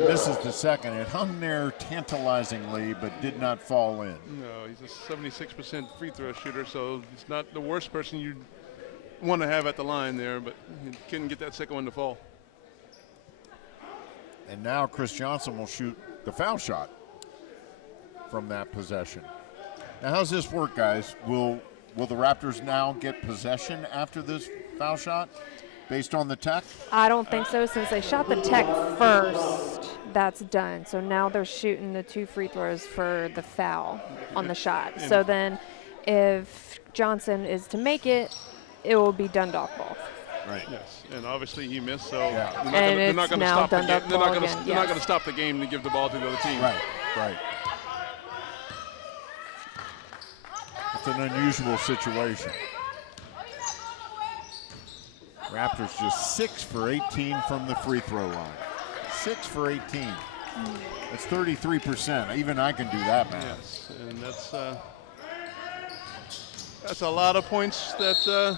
misses the second. It hung there tantalizingly, but did not fall in. No, he's a 76% free throw shooter, so he's not the worst person you'd want to have at the line there, but he couldn't get that second one to fall. And now Chris Johnson will shoot the foul shot from that possession. Now, how's this work, guys? Will the Raptors now get possession after this foul shot based on the tech? I don't think so, since they shot the tech first. That's done. So now they're shooting the 2 free throws for the foul on the shot. So then if Johnson is to make it, it will be Dundalk ball. Right. Yes, and obviously he missed, so Yeah. they're not going to stop the game. Dundalk They're not ball going again, to yes. stop the game to give the ball to the other team. Right. It's an unusual situation. Raptors just 6 for 18 from the free throw line. 6 for 18. That's 33%. Even I can do that, man. Yes, and that's a lot of points that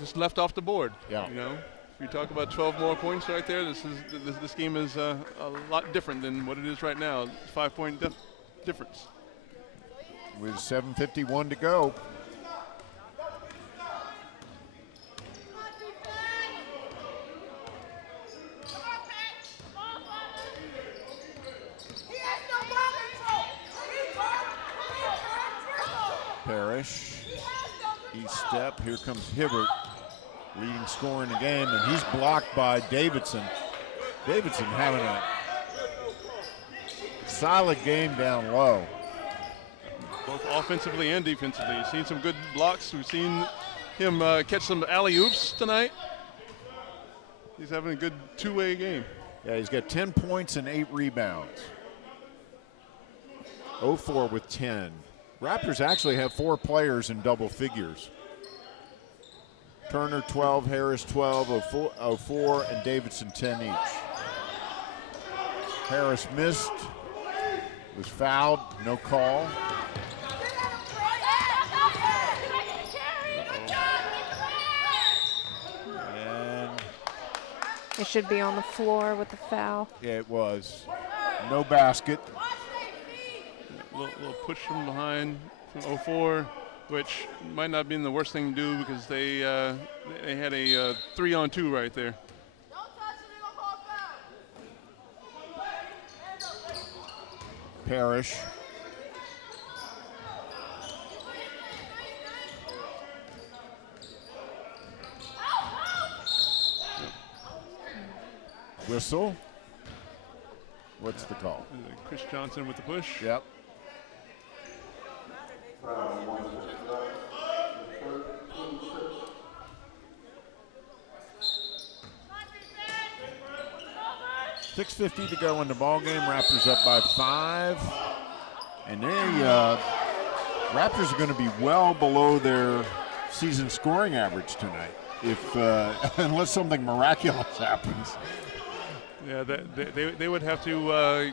just left off the board. Yeah. You know, if you talk about 12 more points right there, this game is a lot different than what it is right now. 5-point difference. With 7:51 to go. Parrish, E-step, here comes Hibbert, leading scorer in the game, and he's blocked by Davidson. Davidson having a solid game down low. Both offensively and defensively. You've seen some good blocks. We've seen him catch some alley-oops tonight. He's having a good two-way game. Yeah, he's got 10 points and 8 rebounds. 0-4 with 10. Raptors actually have 4 players in double figures. Turner 12, Harris 12, 04, and Davidson 10 each. Harris missed, was fouled, no call. And It should be on the floor with the foul. yeah, it was. No basket. Little push from behind from 04, which might not have been the worst thing to do because they had a 3-on-2 right there. Parrish. Whistle. What's the call? Chris Johnson with the push. Yep. .650 to go in the ball game. Raptors up by 5, and Raptors are going to be well below their season scoring average tonight, if unless something miraculous happens. Yeah, they would have to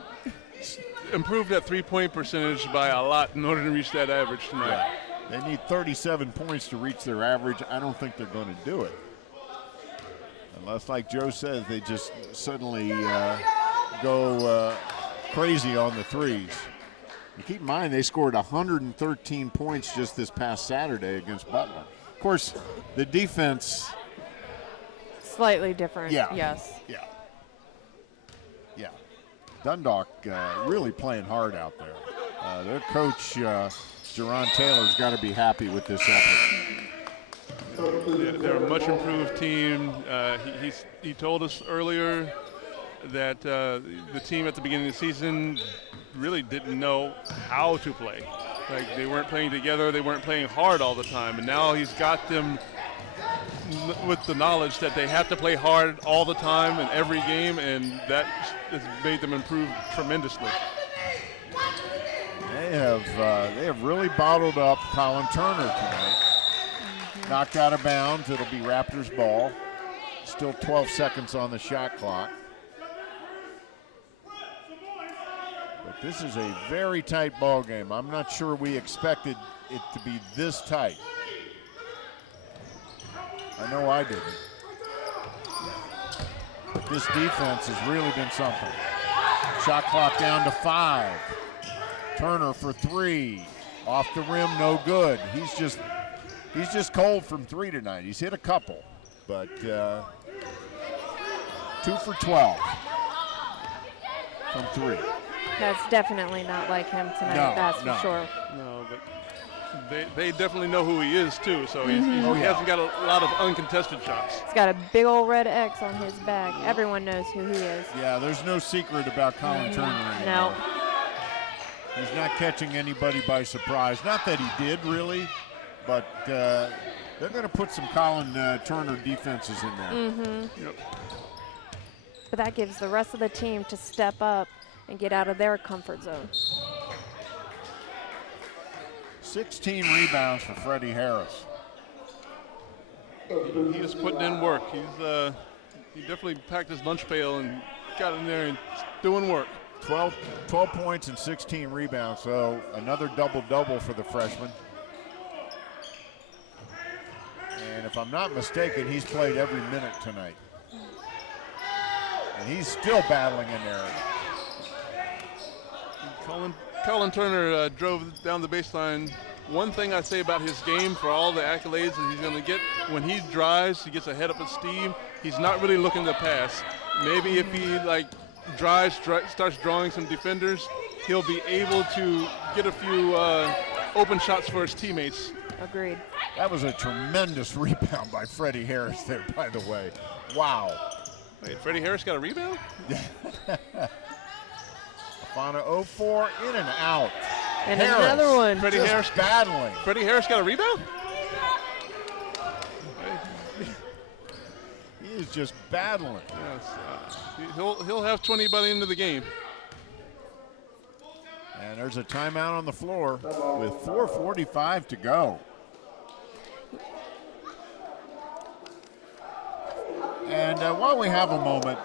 improve that 3-point percentage by a lot in order to reach that average tonight. Yeah. They need 37 points to reach their average. I don't think they're going to do it. Unless, like Joe says, they just suddenly go crazy on the threes. And keep in mind, they scored 113 points just this past Saturday against Butler. Of course, the defense. Slightly different, Yeah. yes. Yeah. Yeah. Dundalk really playing hard out there. Their coach, Jerron Taylor's got to be happy with this effort. They're a much improved team. He told us earlier that the team at the beginning of the season really didn't know how to play. Like, they weren't playing together, they weren't playing hard all the time, and now he's got them with the knowledge that they have to play hard all the time in every game, and that has made them improve tremendously. They have really bottled up Colin Turner tonight. Knocked out of bounds. It'll be Raptors ball. Still 12 seconds on the shot clock. But this is a very tight ball game. I'm not sure we expected it to be this tight. I know I didn't. But this defense has really been something. Shot clock down to 5. Turner for 3. Off the rim, no good. He's just cold from 3 tonight. He's hit a couple, but 2 for 12 from 3. That's definitely not like him tonight, No, that's no. for sure. No, but they definitely know who he is too. So he Oh, yeah. hasn't got a lot of uncontested shots. He's got a big old red X on his back. Everyone knows who he is. Yeah, there's no secret about Colin Turner anymore. No. He's not catching anybody by surprise. Not that he did, really, but they're going to put some Colin Turner defenses in there. Yep. But that gives the rest of the team to step up and get out of their comfort zone. 16 rebounds for Freddie Harris. He is putting in work. He definitely packed his lunch pail and got in there and doing work. 12 points and 16 rebounds, so another double-double for the freshman. And if I'm not mistaken, he's played every minute tonight. And he's still battling in there. Colin Turner drove down the baseline. One thing I say about his game, for all the accolades that he's going to get, when he drives, he gets ahead up his steam. He's not really looking to pass. Maybe if he starts drawing some defenders, he'll be able to get a few open shots for his teammates. Agreed. That was a tremendous rebound by Freddie Harris there, by the way. Wow. Wait, Freddie Harris got a rebound? Fana 0-4, in and out. And Harris, another one. Freddie just Harris battling. Freddie Harris got a rebound? He is just battling. Yes. He'll have 20 by the end of the game. And there's a timeout on the floor with 4:45 to go. And while we have a moment,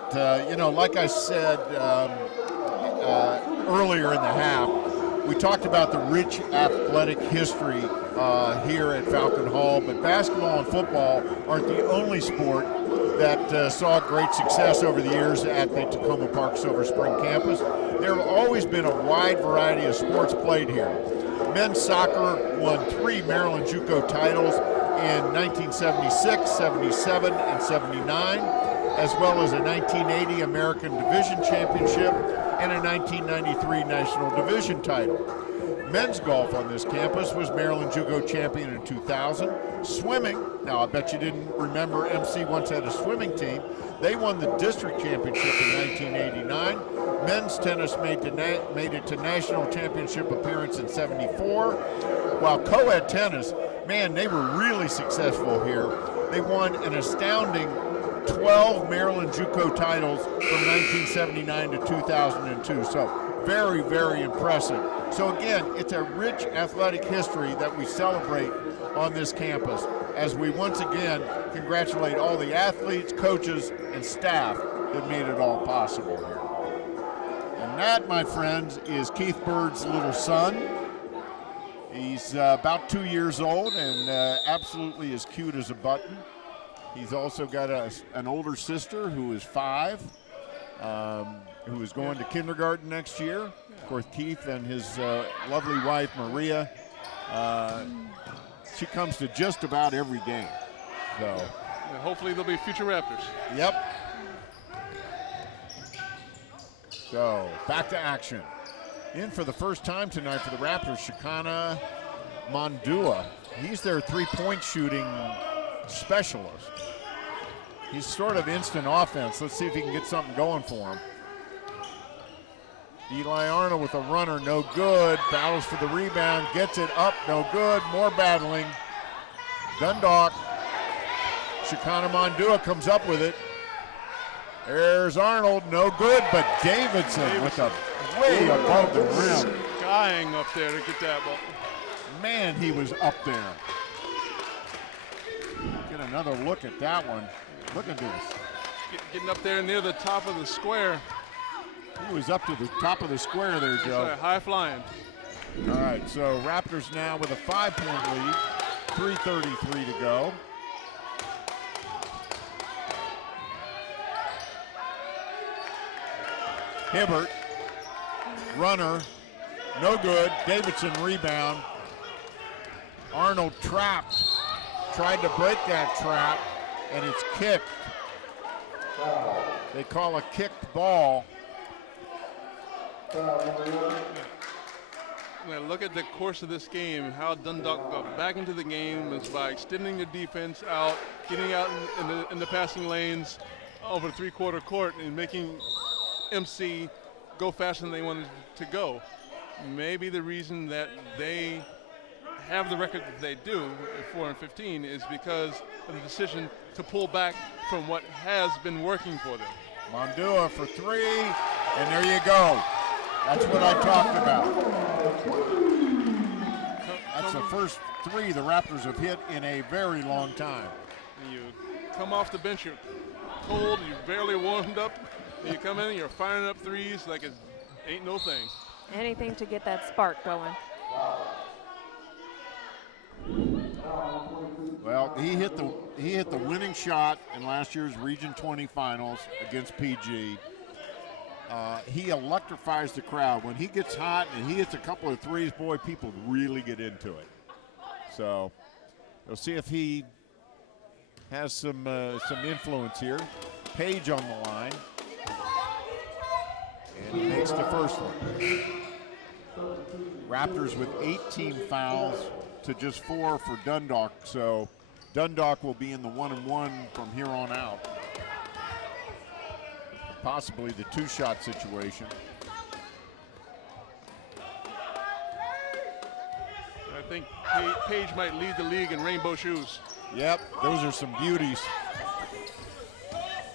like I said earlier in the half, we talked about the rich athletic history here at Falcon Hall, but basketball and football aren't the only sport that saw great success over the years at the Tacoma Park Silver Spring campus. There have always been a wide variety of sports played here. Men's soccer won 3 Maryland JUCO titles in 1976, 77, and 79, as well as a 1980 American Division Championship and a 1993 National Division title. Men's golf on this campus was Maryland JUCO champion in 2000. Swimming, now I bet you didn't remember MC once had a swimming team. They won the district championship in 1989. Men's tennis made it to national championship appearance in 74. While co-ed tennis, man, they were really successful here. They won an astounding 12 Maryland JUCO titles from 1979 to 2002. So very, very impressive. So again, it's a rich athletic history that we celebrate on this campus as we once again congratulate all the athletes, coaches, and staff that made it all possible here. And that, my friends, is Keith Bird's little son. He's about 2 years old and absolutely as cute as a button. He's also got an older sister who is 5, who is going to kindergarten next year. Of course, Keith and his lovely wife, Maria, she comes to just about every game. So, Yeah, hopefully they'll be future Raptors. Yep. So, back to action. In for the first time tonight for the Raptors, Shekinah Mondua. He's their three-point shooting specialist. He's sort of instant offense. Let's see if he can get something going for him. Eli Arnold with a runner, no good. Battles for the rebound, gets it up, no good. More battling. Dundalk. Shekinah Mondua comes up with it. There's Arnold, no good, but Davidson with a way above the rim. Skying up there to get that ball. Man, he was up there. Get another look at that one. Look at this. Getting up there near the top of the square. He was up to the top of the square there, Joe. High flying. All right, so Raptors now with a 5-point lead. 3:33 to go. Hibbert, runner, no good. Davidson rebound. Arnold trapped. Tried to break that trap, and it's kicked. They call a kicked ball. When I look at the course of this game, how Dundalk got back into the game was by extending the defense out, getting out in the passing lanes over three-quarter court and making MC go faster than they wanted to go. Maybe the reason that they have the record that they do at 4-15 is because of the decision to pull back from what has been working for them. Mondua for three, and there you go. That's what I talked about. That's the first three the Raptors have hit in a very long time. You come off the bench, you're cold, you barely warmed up, and you come in and you're firing up threes like it ain't no thing. Anything to get that spark going. Well, he hit the winning shot in last year's Region 20 finals against PG. He electrifies the crowd. When he gets hot and he hits a couple of threes, boy, people really get into it. So we'll see if he has some influence here. Page on the line. And he makes the first one. Raptors with 18 fouls to just 4 for Dundalk. So Dundalk will be in the 1-and-1 from here on out. Possibly the two-shot situation. I think Page might lead the league in rainbow shoes. Yep, those are some beauties.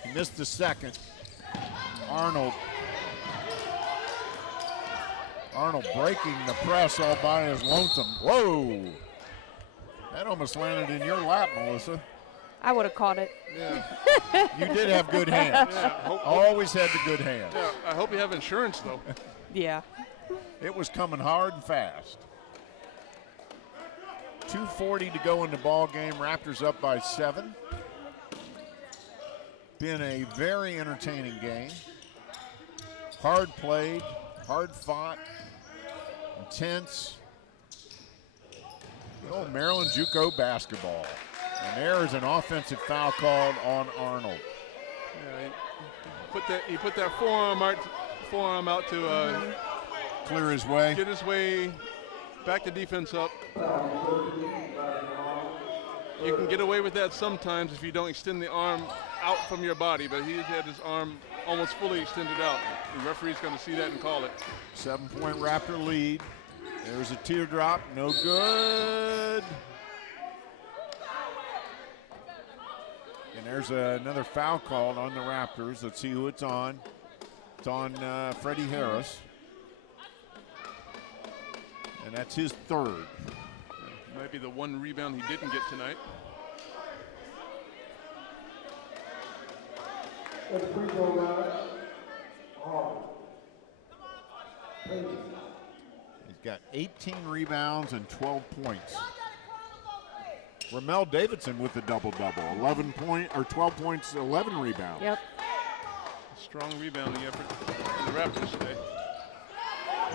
He missed the second. Arnold breaking the press all by his lonesome. Whoa! That almost landed in your lap, Melissa. I would have caught it. Yeah. You did have good hands. Yeah, Always had the good hands. Yeah, I hope you have insurance, though. Yeah. It was coming hard and fast. 2:40 to go in the ball game. Raptors up by 7. Been a very entertaining game. Hard played, hard fought, intense. Oh, Maryland JUCO basketball. And there is an offensive foul called on Arnold. Yeah, he put that forearm out to clear his way. Get his way, back the defense up. You can get away with that sometimes if you don't extend the arm out from your body, but he had his arm almost fully extended out. The referee's going to see that and call it. 7-point Raptor lead. There's a teardrop, no good. And there's another foul called on the Raptors. Let's see who it's on. It's on Freddie Harris. And that's his third. Might be the one rebound he didn't get tonight. He's got 18 rebounds and 12 points. Ramel Davidson with the double-double, 12 points, 11 rebounds. Yep. Strong rebounding effort for the Raptors today.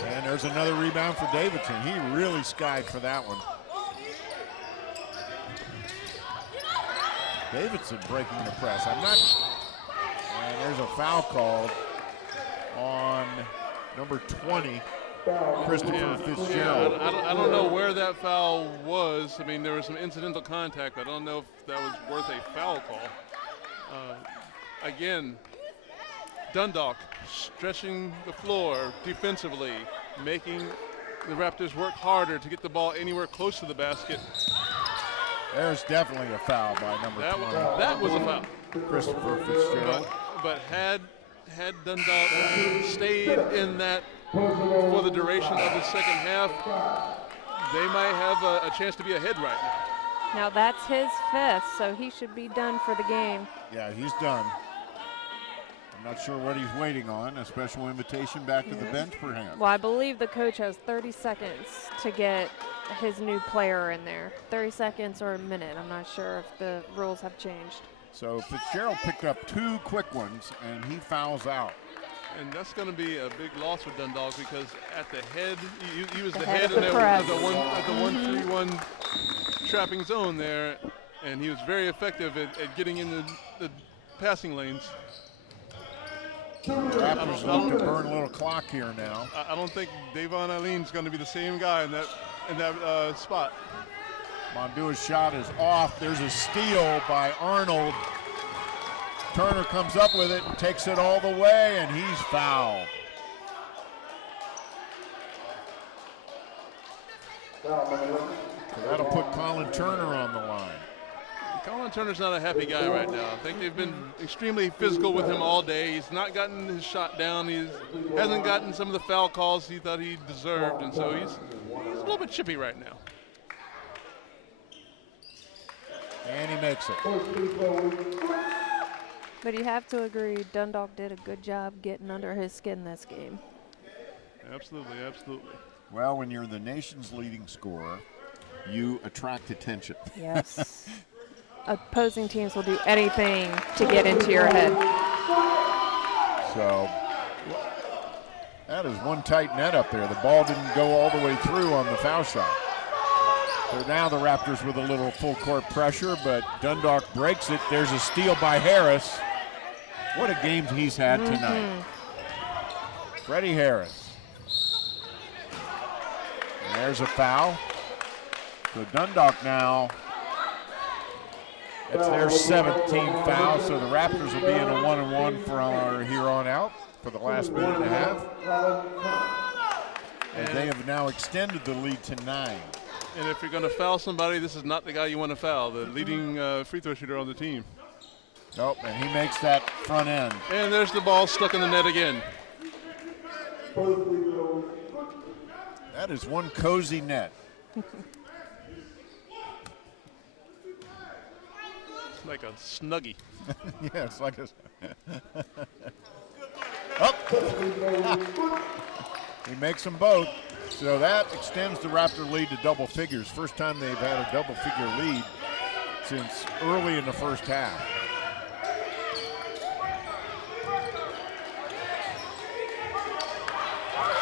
And there's another rebound for Davidson. He really skied for that one. Davidson breaking the press. And there's a foul called on number 20, Christopher Fitzgerald. Yeah, I don't know where that foul was. I mean, there was some incidental contact, but I don't know if that was worth a foul call. Again, Dundalk stretching the floor defensively, making the Raptors work harder to get the ball anywhere close to the basket. There's definitely a foul by number 20. That was a foul. Christopher Fitzgerald. But had Dundalk stayed in that for the duration of the second half, they might have a chance to be ahead right now. Now that's his 5th, so he should be done for the game. Yeah, he's done. I'm not sure what he's waiting on. A special invitation back to the bench, perhaps. Well, I believe the coach has 30 seconds to get his new player in there. 30 seconds or a minute. I'm not sure if the rules have changed. So Fitzgerald picked up 2 quick ones, and he fouls out. And that's going to be a big loss for Dundalk because at the head, he was the head head of in the at press. the 1-3-1 trapping zone there, and he was very effective at getting in the passing lanes. Raptors look to burn a little clock here now. I don't think Davon Eileen's going to be the same guy in that spot. Mondua's shot is off. There's a steal by Arnold. Turner comes up with it and takes it all the way, and he's fouled. So that'll put Colin Turner on the line. Colin Turner's not a happy guy right now. I think they've been extremely physical with him all day. He's not gotten his shot down. He hasn't gotten some of the foul calls he thought he deserved, and so he's a little bit chippy right now. And he makes it. But you have to agree, Dundalk did a good job getting under his skin this game. Absolutely, absolutely. Well, when you're the nation's leading scorer, you attract attention. Yes. Opposing teams will do anything to get into your head. So that is one tight net up there. The ball didn't go all the way through on the foul shot. So now the Raptors with a little full court pressure, but Dundalk breaks it. There's a steal by Harris. What a game he's had tonight. Freddie Harris. And there's a foul. So Dundalk now, it's their 17th foul, so the Raptors will be in a 1-on-1 from here on out for the last minute and a half. And they have now extended the lead to 9. And if you're going to foul somebody, this is not the guy you want to foul, the leading free throw shooter on the team. Nope, and he makes that front end. And there's the ball stuck in the net again. That is one cozy net. It's like a snuggie. Yeah, it's like a... He makes them both. So that extends the Raptor lead to double figures. First time they've had a double figure lead since early in the first half.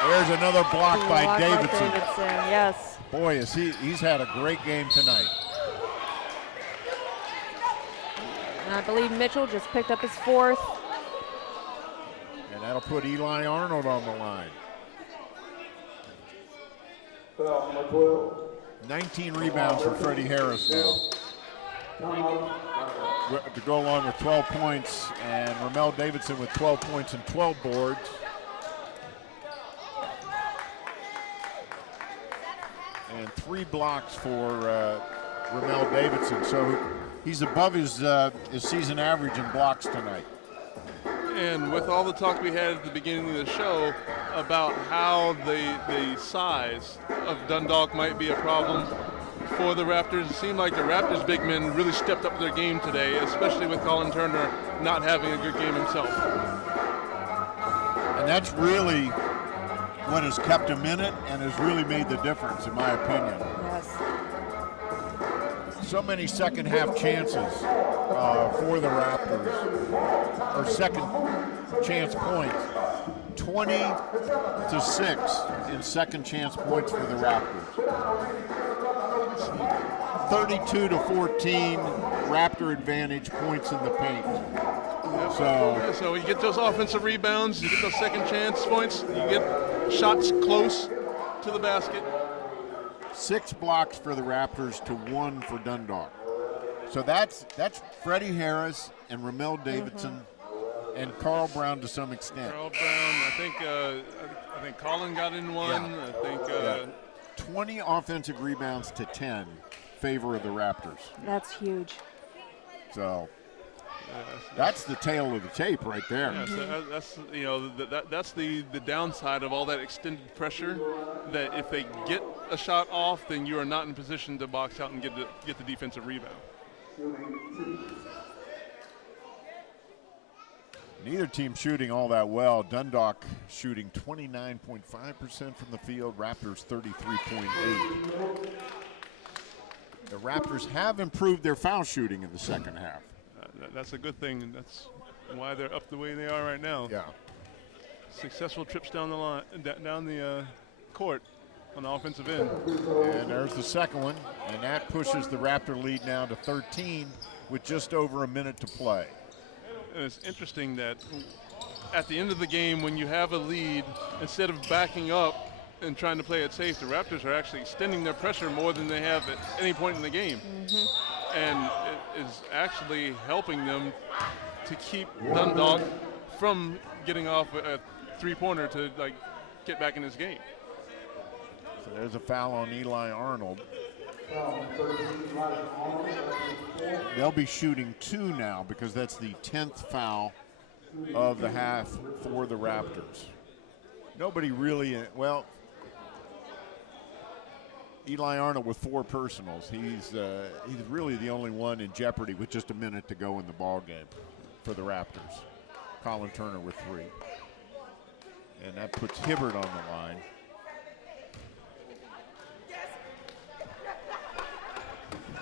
There's another block by Davidson. Yes. Boy, he's had a great game tonight. And I believe Mitchell just picked up his 4th. And that'll put Eli Arnold on the line. 19 rebounds for Freddie Harris now. To go along with 12 points, and Ramel Davidson with 12 points and 12 boards. And 3 blocks for Ramel Davidson. So he's above his season average in blocks tonight. And with all the talk we had at the beginning of the show about how the size of Dundalk might be a problem for the Raptors, it seemed like the Raptors big men really stepped up their game today, especially with Colin Turner not having a good game himself. And that's really what has kept him in it and has really made the difference, in my opinion. Yes. So many second half chances for the Raptors, or second chance points. 20-6 in second chance points for the Raptors. 32-14 Raptor advantage points in the paint. So you get those offensive rebounds, you get those second chance points, you get shots close to the basket. 6 blocks for the Raptors to 1 for Dundalk. So that's Freddie Harris and Ramel Davidson and Carl Brown to some extent. Carl Brown, I think Colin got in one. Yeah. I think 20 offensive rebounds to 10 favor of the Raptors. That's huge. So that's the tail of the tape right there. Yeah, so that's the downside of all that extended pressure. That if they get a shot off, then you are not in position to box out and get the defensive rebound. Neither team shooting all that well. Dundalk shooting 29.5% from the field. Raptors 33.8%. The Raptors have improved their foul shooting in the second half. That's a good thing, and that's why they're up the way they are right now. Yeah. Successful trips down the line, down the court on the offensive end. And there's the second one, and that pushes the Raptor lead now to 13 with just over a minute to play. And it's interesting that at the end of the game, when you have a lead, instead of backing up and trying to play it safe, the Raptors are actually extending their pressure more than they have at any point in the game. And it is actually helping them to keep Dundalk from getting off a three-pointer to get back in this game. So there's a foul on Eli Arnold. They'll be shooting 2 now because that's the 10th foul of the half for the Raptors. Nobody really, well, Eli Arnold with 4 personals. He's really the only one in jeopardy with just a minute to go in the ball game for the Raptors. Colin Turner with 3. And that puts Hibbert on the line.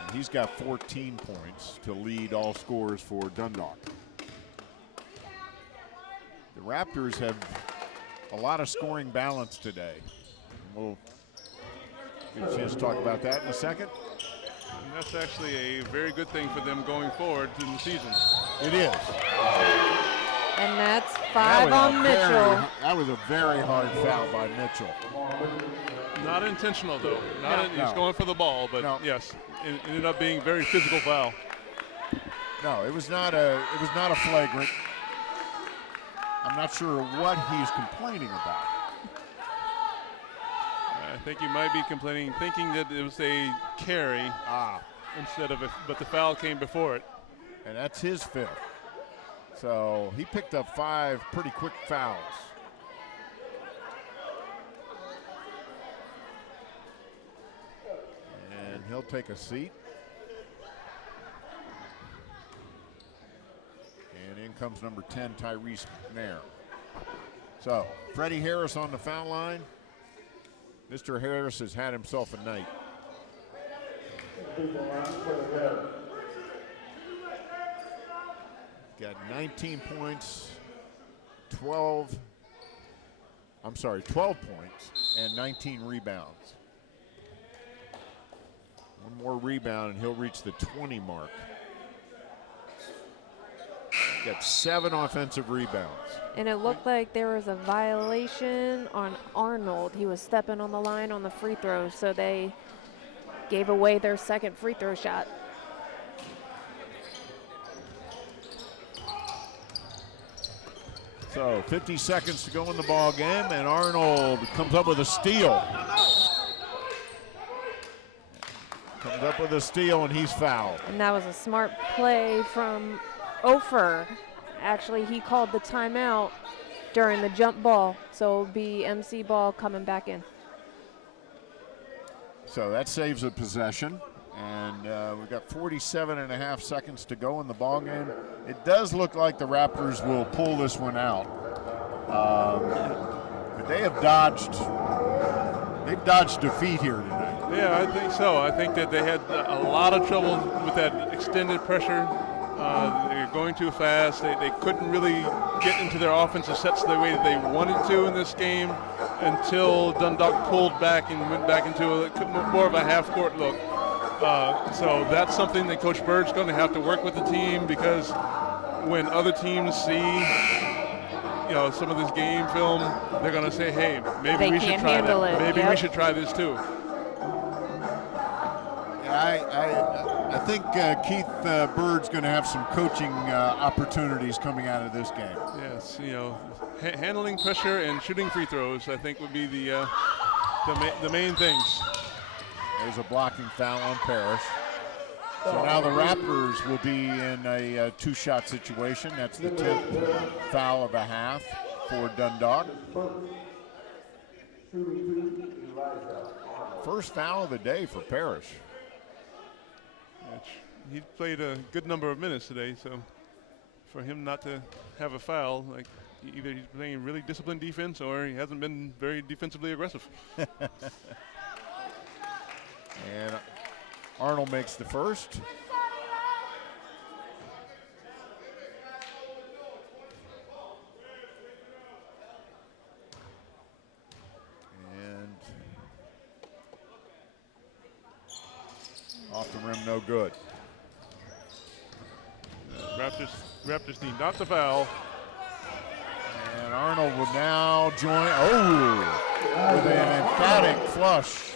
And he's got 14 points to lead all scorers for Dundalk. The Raptors have a lot of scoring balance today. We'll get a chance to talk about that in a second. And that's actually a very good thing for them going forward in the season. It is. And that's 5 on Mitchell. That was a very hard foul by Mitchell. Not intentional, though. He's going for the ball, but yes, it ended up being a very physical foul. No, it was not a flagrant. I'm not sure what he's complaining about. I think he might be thinking that it was a carry instead of but the foul came before it. And that's his 5th. So he picked up 5 pretty quick fouls. And he'll take a seat. And in comes number 10, Tyrese McNair. So Freddie Harris on the foul line. Mr. Harris has had himself a night. Got 19 points, 12 points and 19 rebounds. One more rebound and he'll reach the 20 mark. Got 7 offensive rebounds. And it looked like there was a violation on Arnold. He was stepping on the line on the free throw, so they gave away their second free throw shot. So 50 seconds to go in the ball game, and Arnold comes up with a steal. Comes up with a steal, and he's fouled. And that was a smart play from Ofer. Actually, he called the timeout during the jump ball, so it'll be MC ball coming back in. So that saves a possession, and we've got 47.5 seconds to go in the ball game. It does look like the Raptors will pull this one out, but they have dodged defeat here tonight. Yeah, I think so. I think that they had a lot of trouble with that extended pressure. They were going too fast. They couldn't really get into their offensive sets the way that they wanted to in this game until Dundalk pulled back and went back into more of a half-court look. So that's something that Coach Bird's going to have to work with the team, because when other teams see some of this game film, they're going to say, hey, maybe we should try that. Maybe we should try this too. I think Keith Bird's going to have some coaching opportunities coming out of this game. Yes, handling pressure and shooting free throws, I think, would be the main things. There's a blocking foul on Parrish. So now the Raptors will be in a 2-shot situation. That's the 10th foul of the half for Dundalk. First foul of the day for Parrish. He played a good number of minutes today, so for him not to have a foul, either he's playing really disciplined defense or he hasn't been very defensively aggressive. And Arnold makes the first. And off the rim, no good. Raptors need not to foul. And Arnold will now join, with an emphatic flush.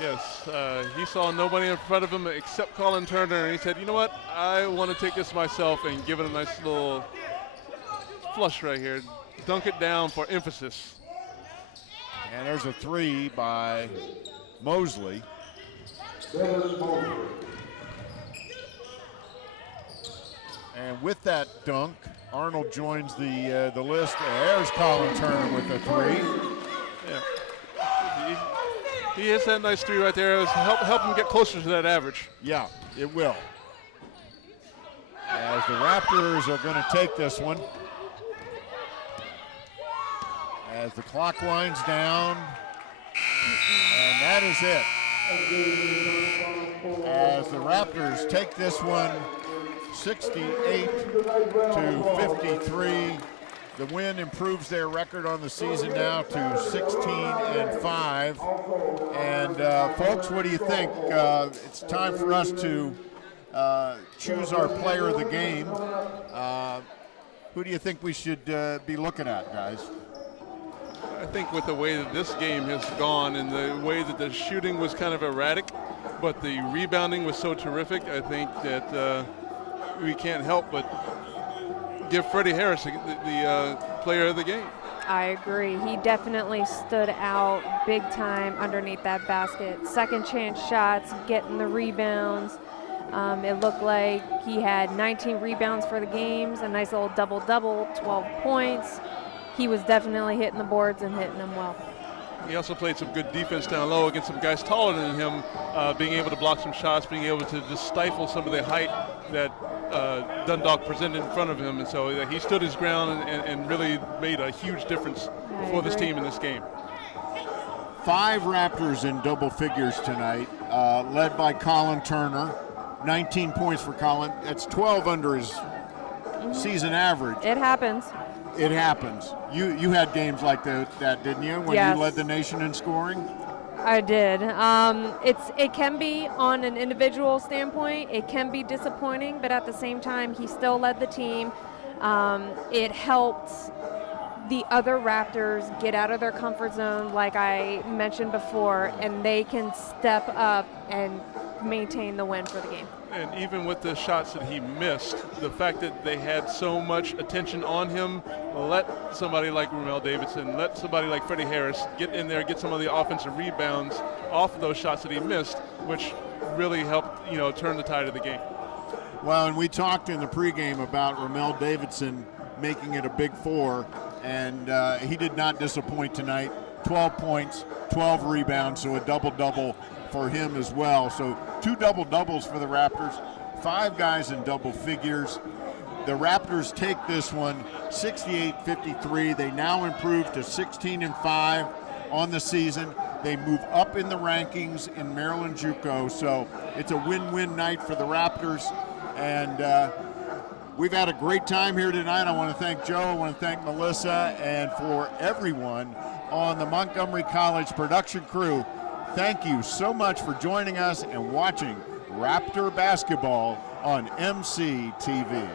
Yes, he saw nobody in front of him except Colin Turner, and he said, you know what, I want to take this myself and give it a nice little flush right here. Dunk it down for emphasis. And there's a three by Mosley. And with that dunk, Arnold joins the list. There's Colin Turner with a three. Yeah. He hits that nice three right there. It'll help him get closer to that average. Yeah, it will. As the Raptors are going to take this one. As the clock winds down. And that is it. As the Raptors take this one 68 to 53. The win improves their record on the season now to 16-5. And folks, what do you think? It's time for us to choose our player of the game. Who do you think we should be looking at, guys? I think with the way that this game has gone and the way that the shooting was kind of erratic, but the rebounding was so terrific, I think that we can't help but give Freddie Harris the player of the game. I agree. He definitely stood out big time underneath that basket. Second chance shots, getting the rebounds. It looked like he had 19 rebounds for the games, a nice little double-double, 12 points. He was definitely hitting the boards and hitting them well. He also played some good defense down low against some guys taller than him, being able to block some shots, being able to just stifle some of the height that Dundalk presented in front of him. And so he stood his ground and really made a huge difference for this team in this game. 5 Raptors in double figures tonight, led by Colin Turner. 19 points for Colin. That's 12 under his season average. It happens. It happens. You had games like that, didn't you, when Yes. you led the nation in scoring? I did. It can be on an individual standpoint, it can be disappointing, but at the same time, he still led the team. It helped the other Raptors get out of their comfort zone, like I mentioned before, and they can step up and maintain the win for the game. And even with the shots that he missed, the fact that they had so much attention on him, let somebody like Ramel Davidson, let somebody like Freddie Harris get in there, get some of the offensive rebounds off of those shots that he missed, which really helped, turn the tide of the game. Well, and we talked in the pregame about Ramel Davidson making it a big 4, and he did not disappoint tonight. 12 points, 12 rebounds, so a double-double for him as well. So 2 double-doubles for the Raptors, 5 guys in double figures. The Raptors take this one 68-53. They now improve to 16-5 on the season. They move up in the rankings in Maryland JUCO, so it's a win-win night for the Raptors. And we've had a great time here tonight. I want to thank Joe, I want to thank Melissa, and for everyone on the Montgomery College production crew, thank you so much for joining us and watching Raptor basketball on MCTV.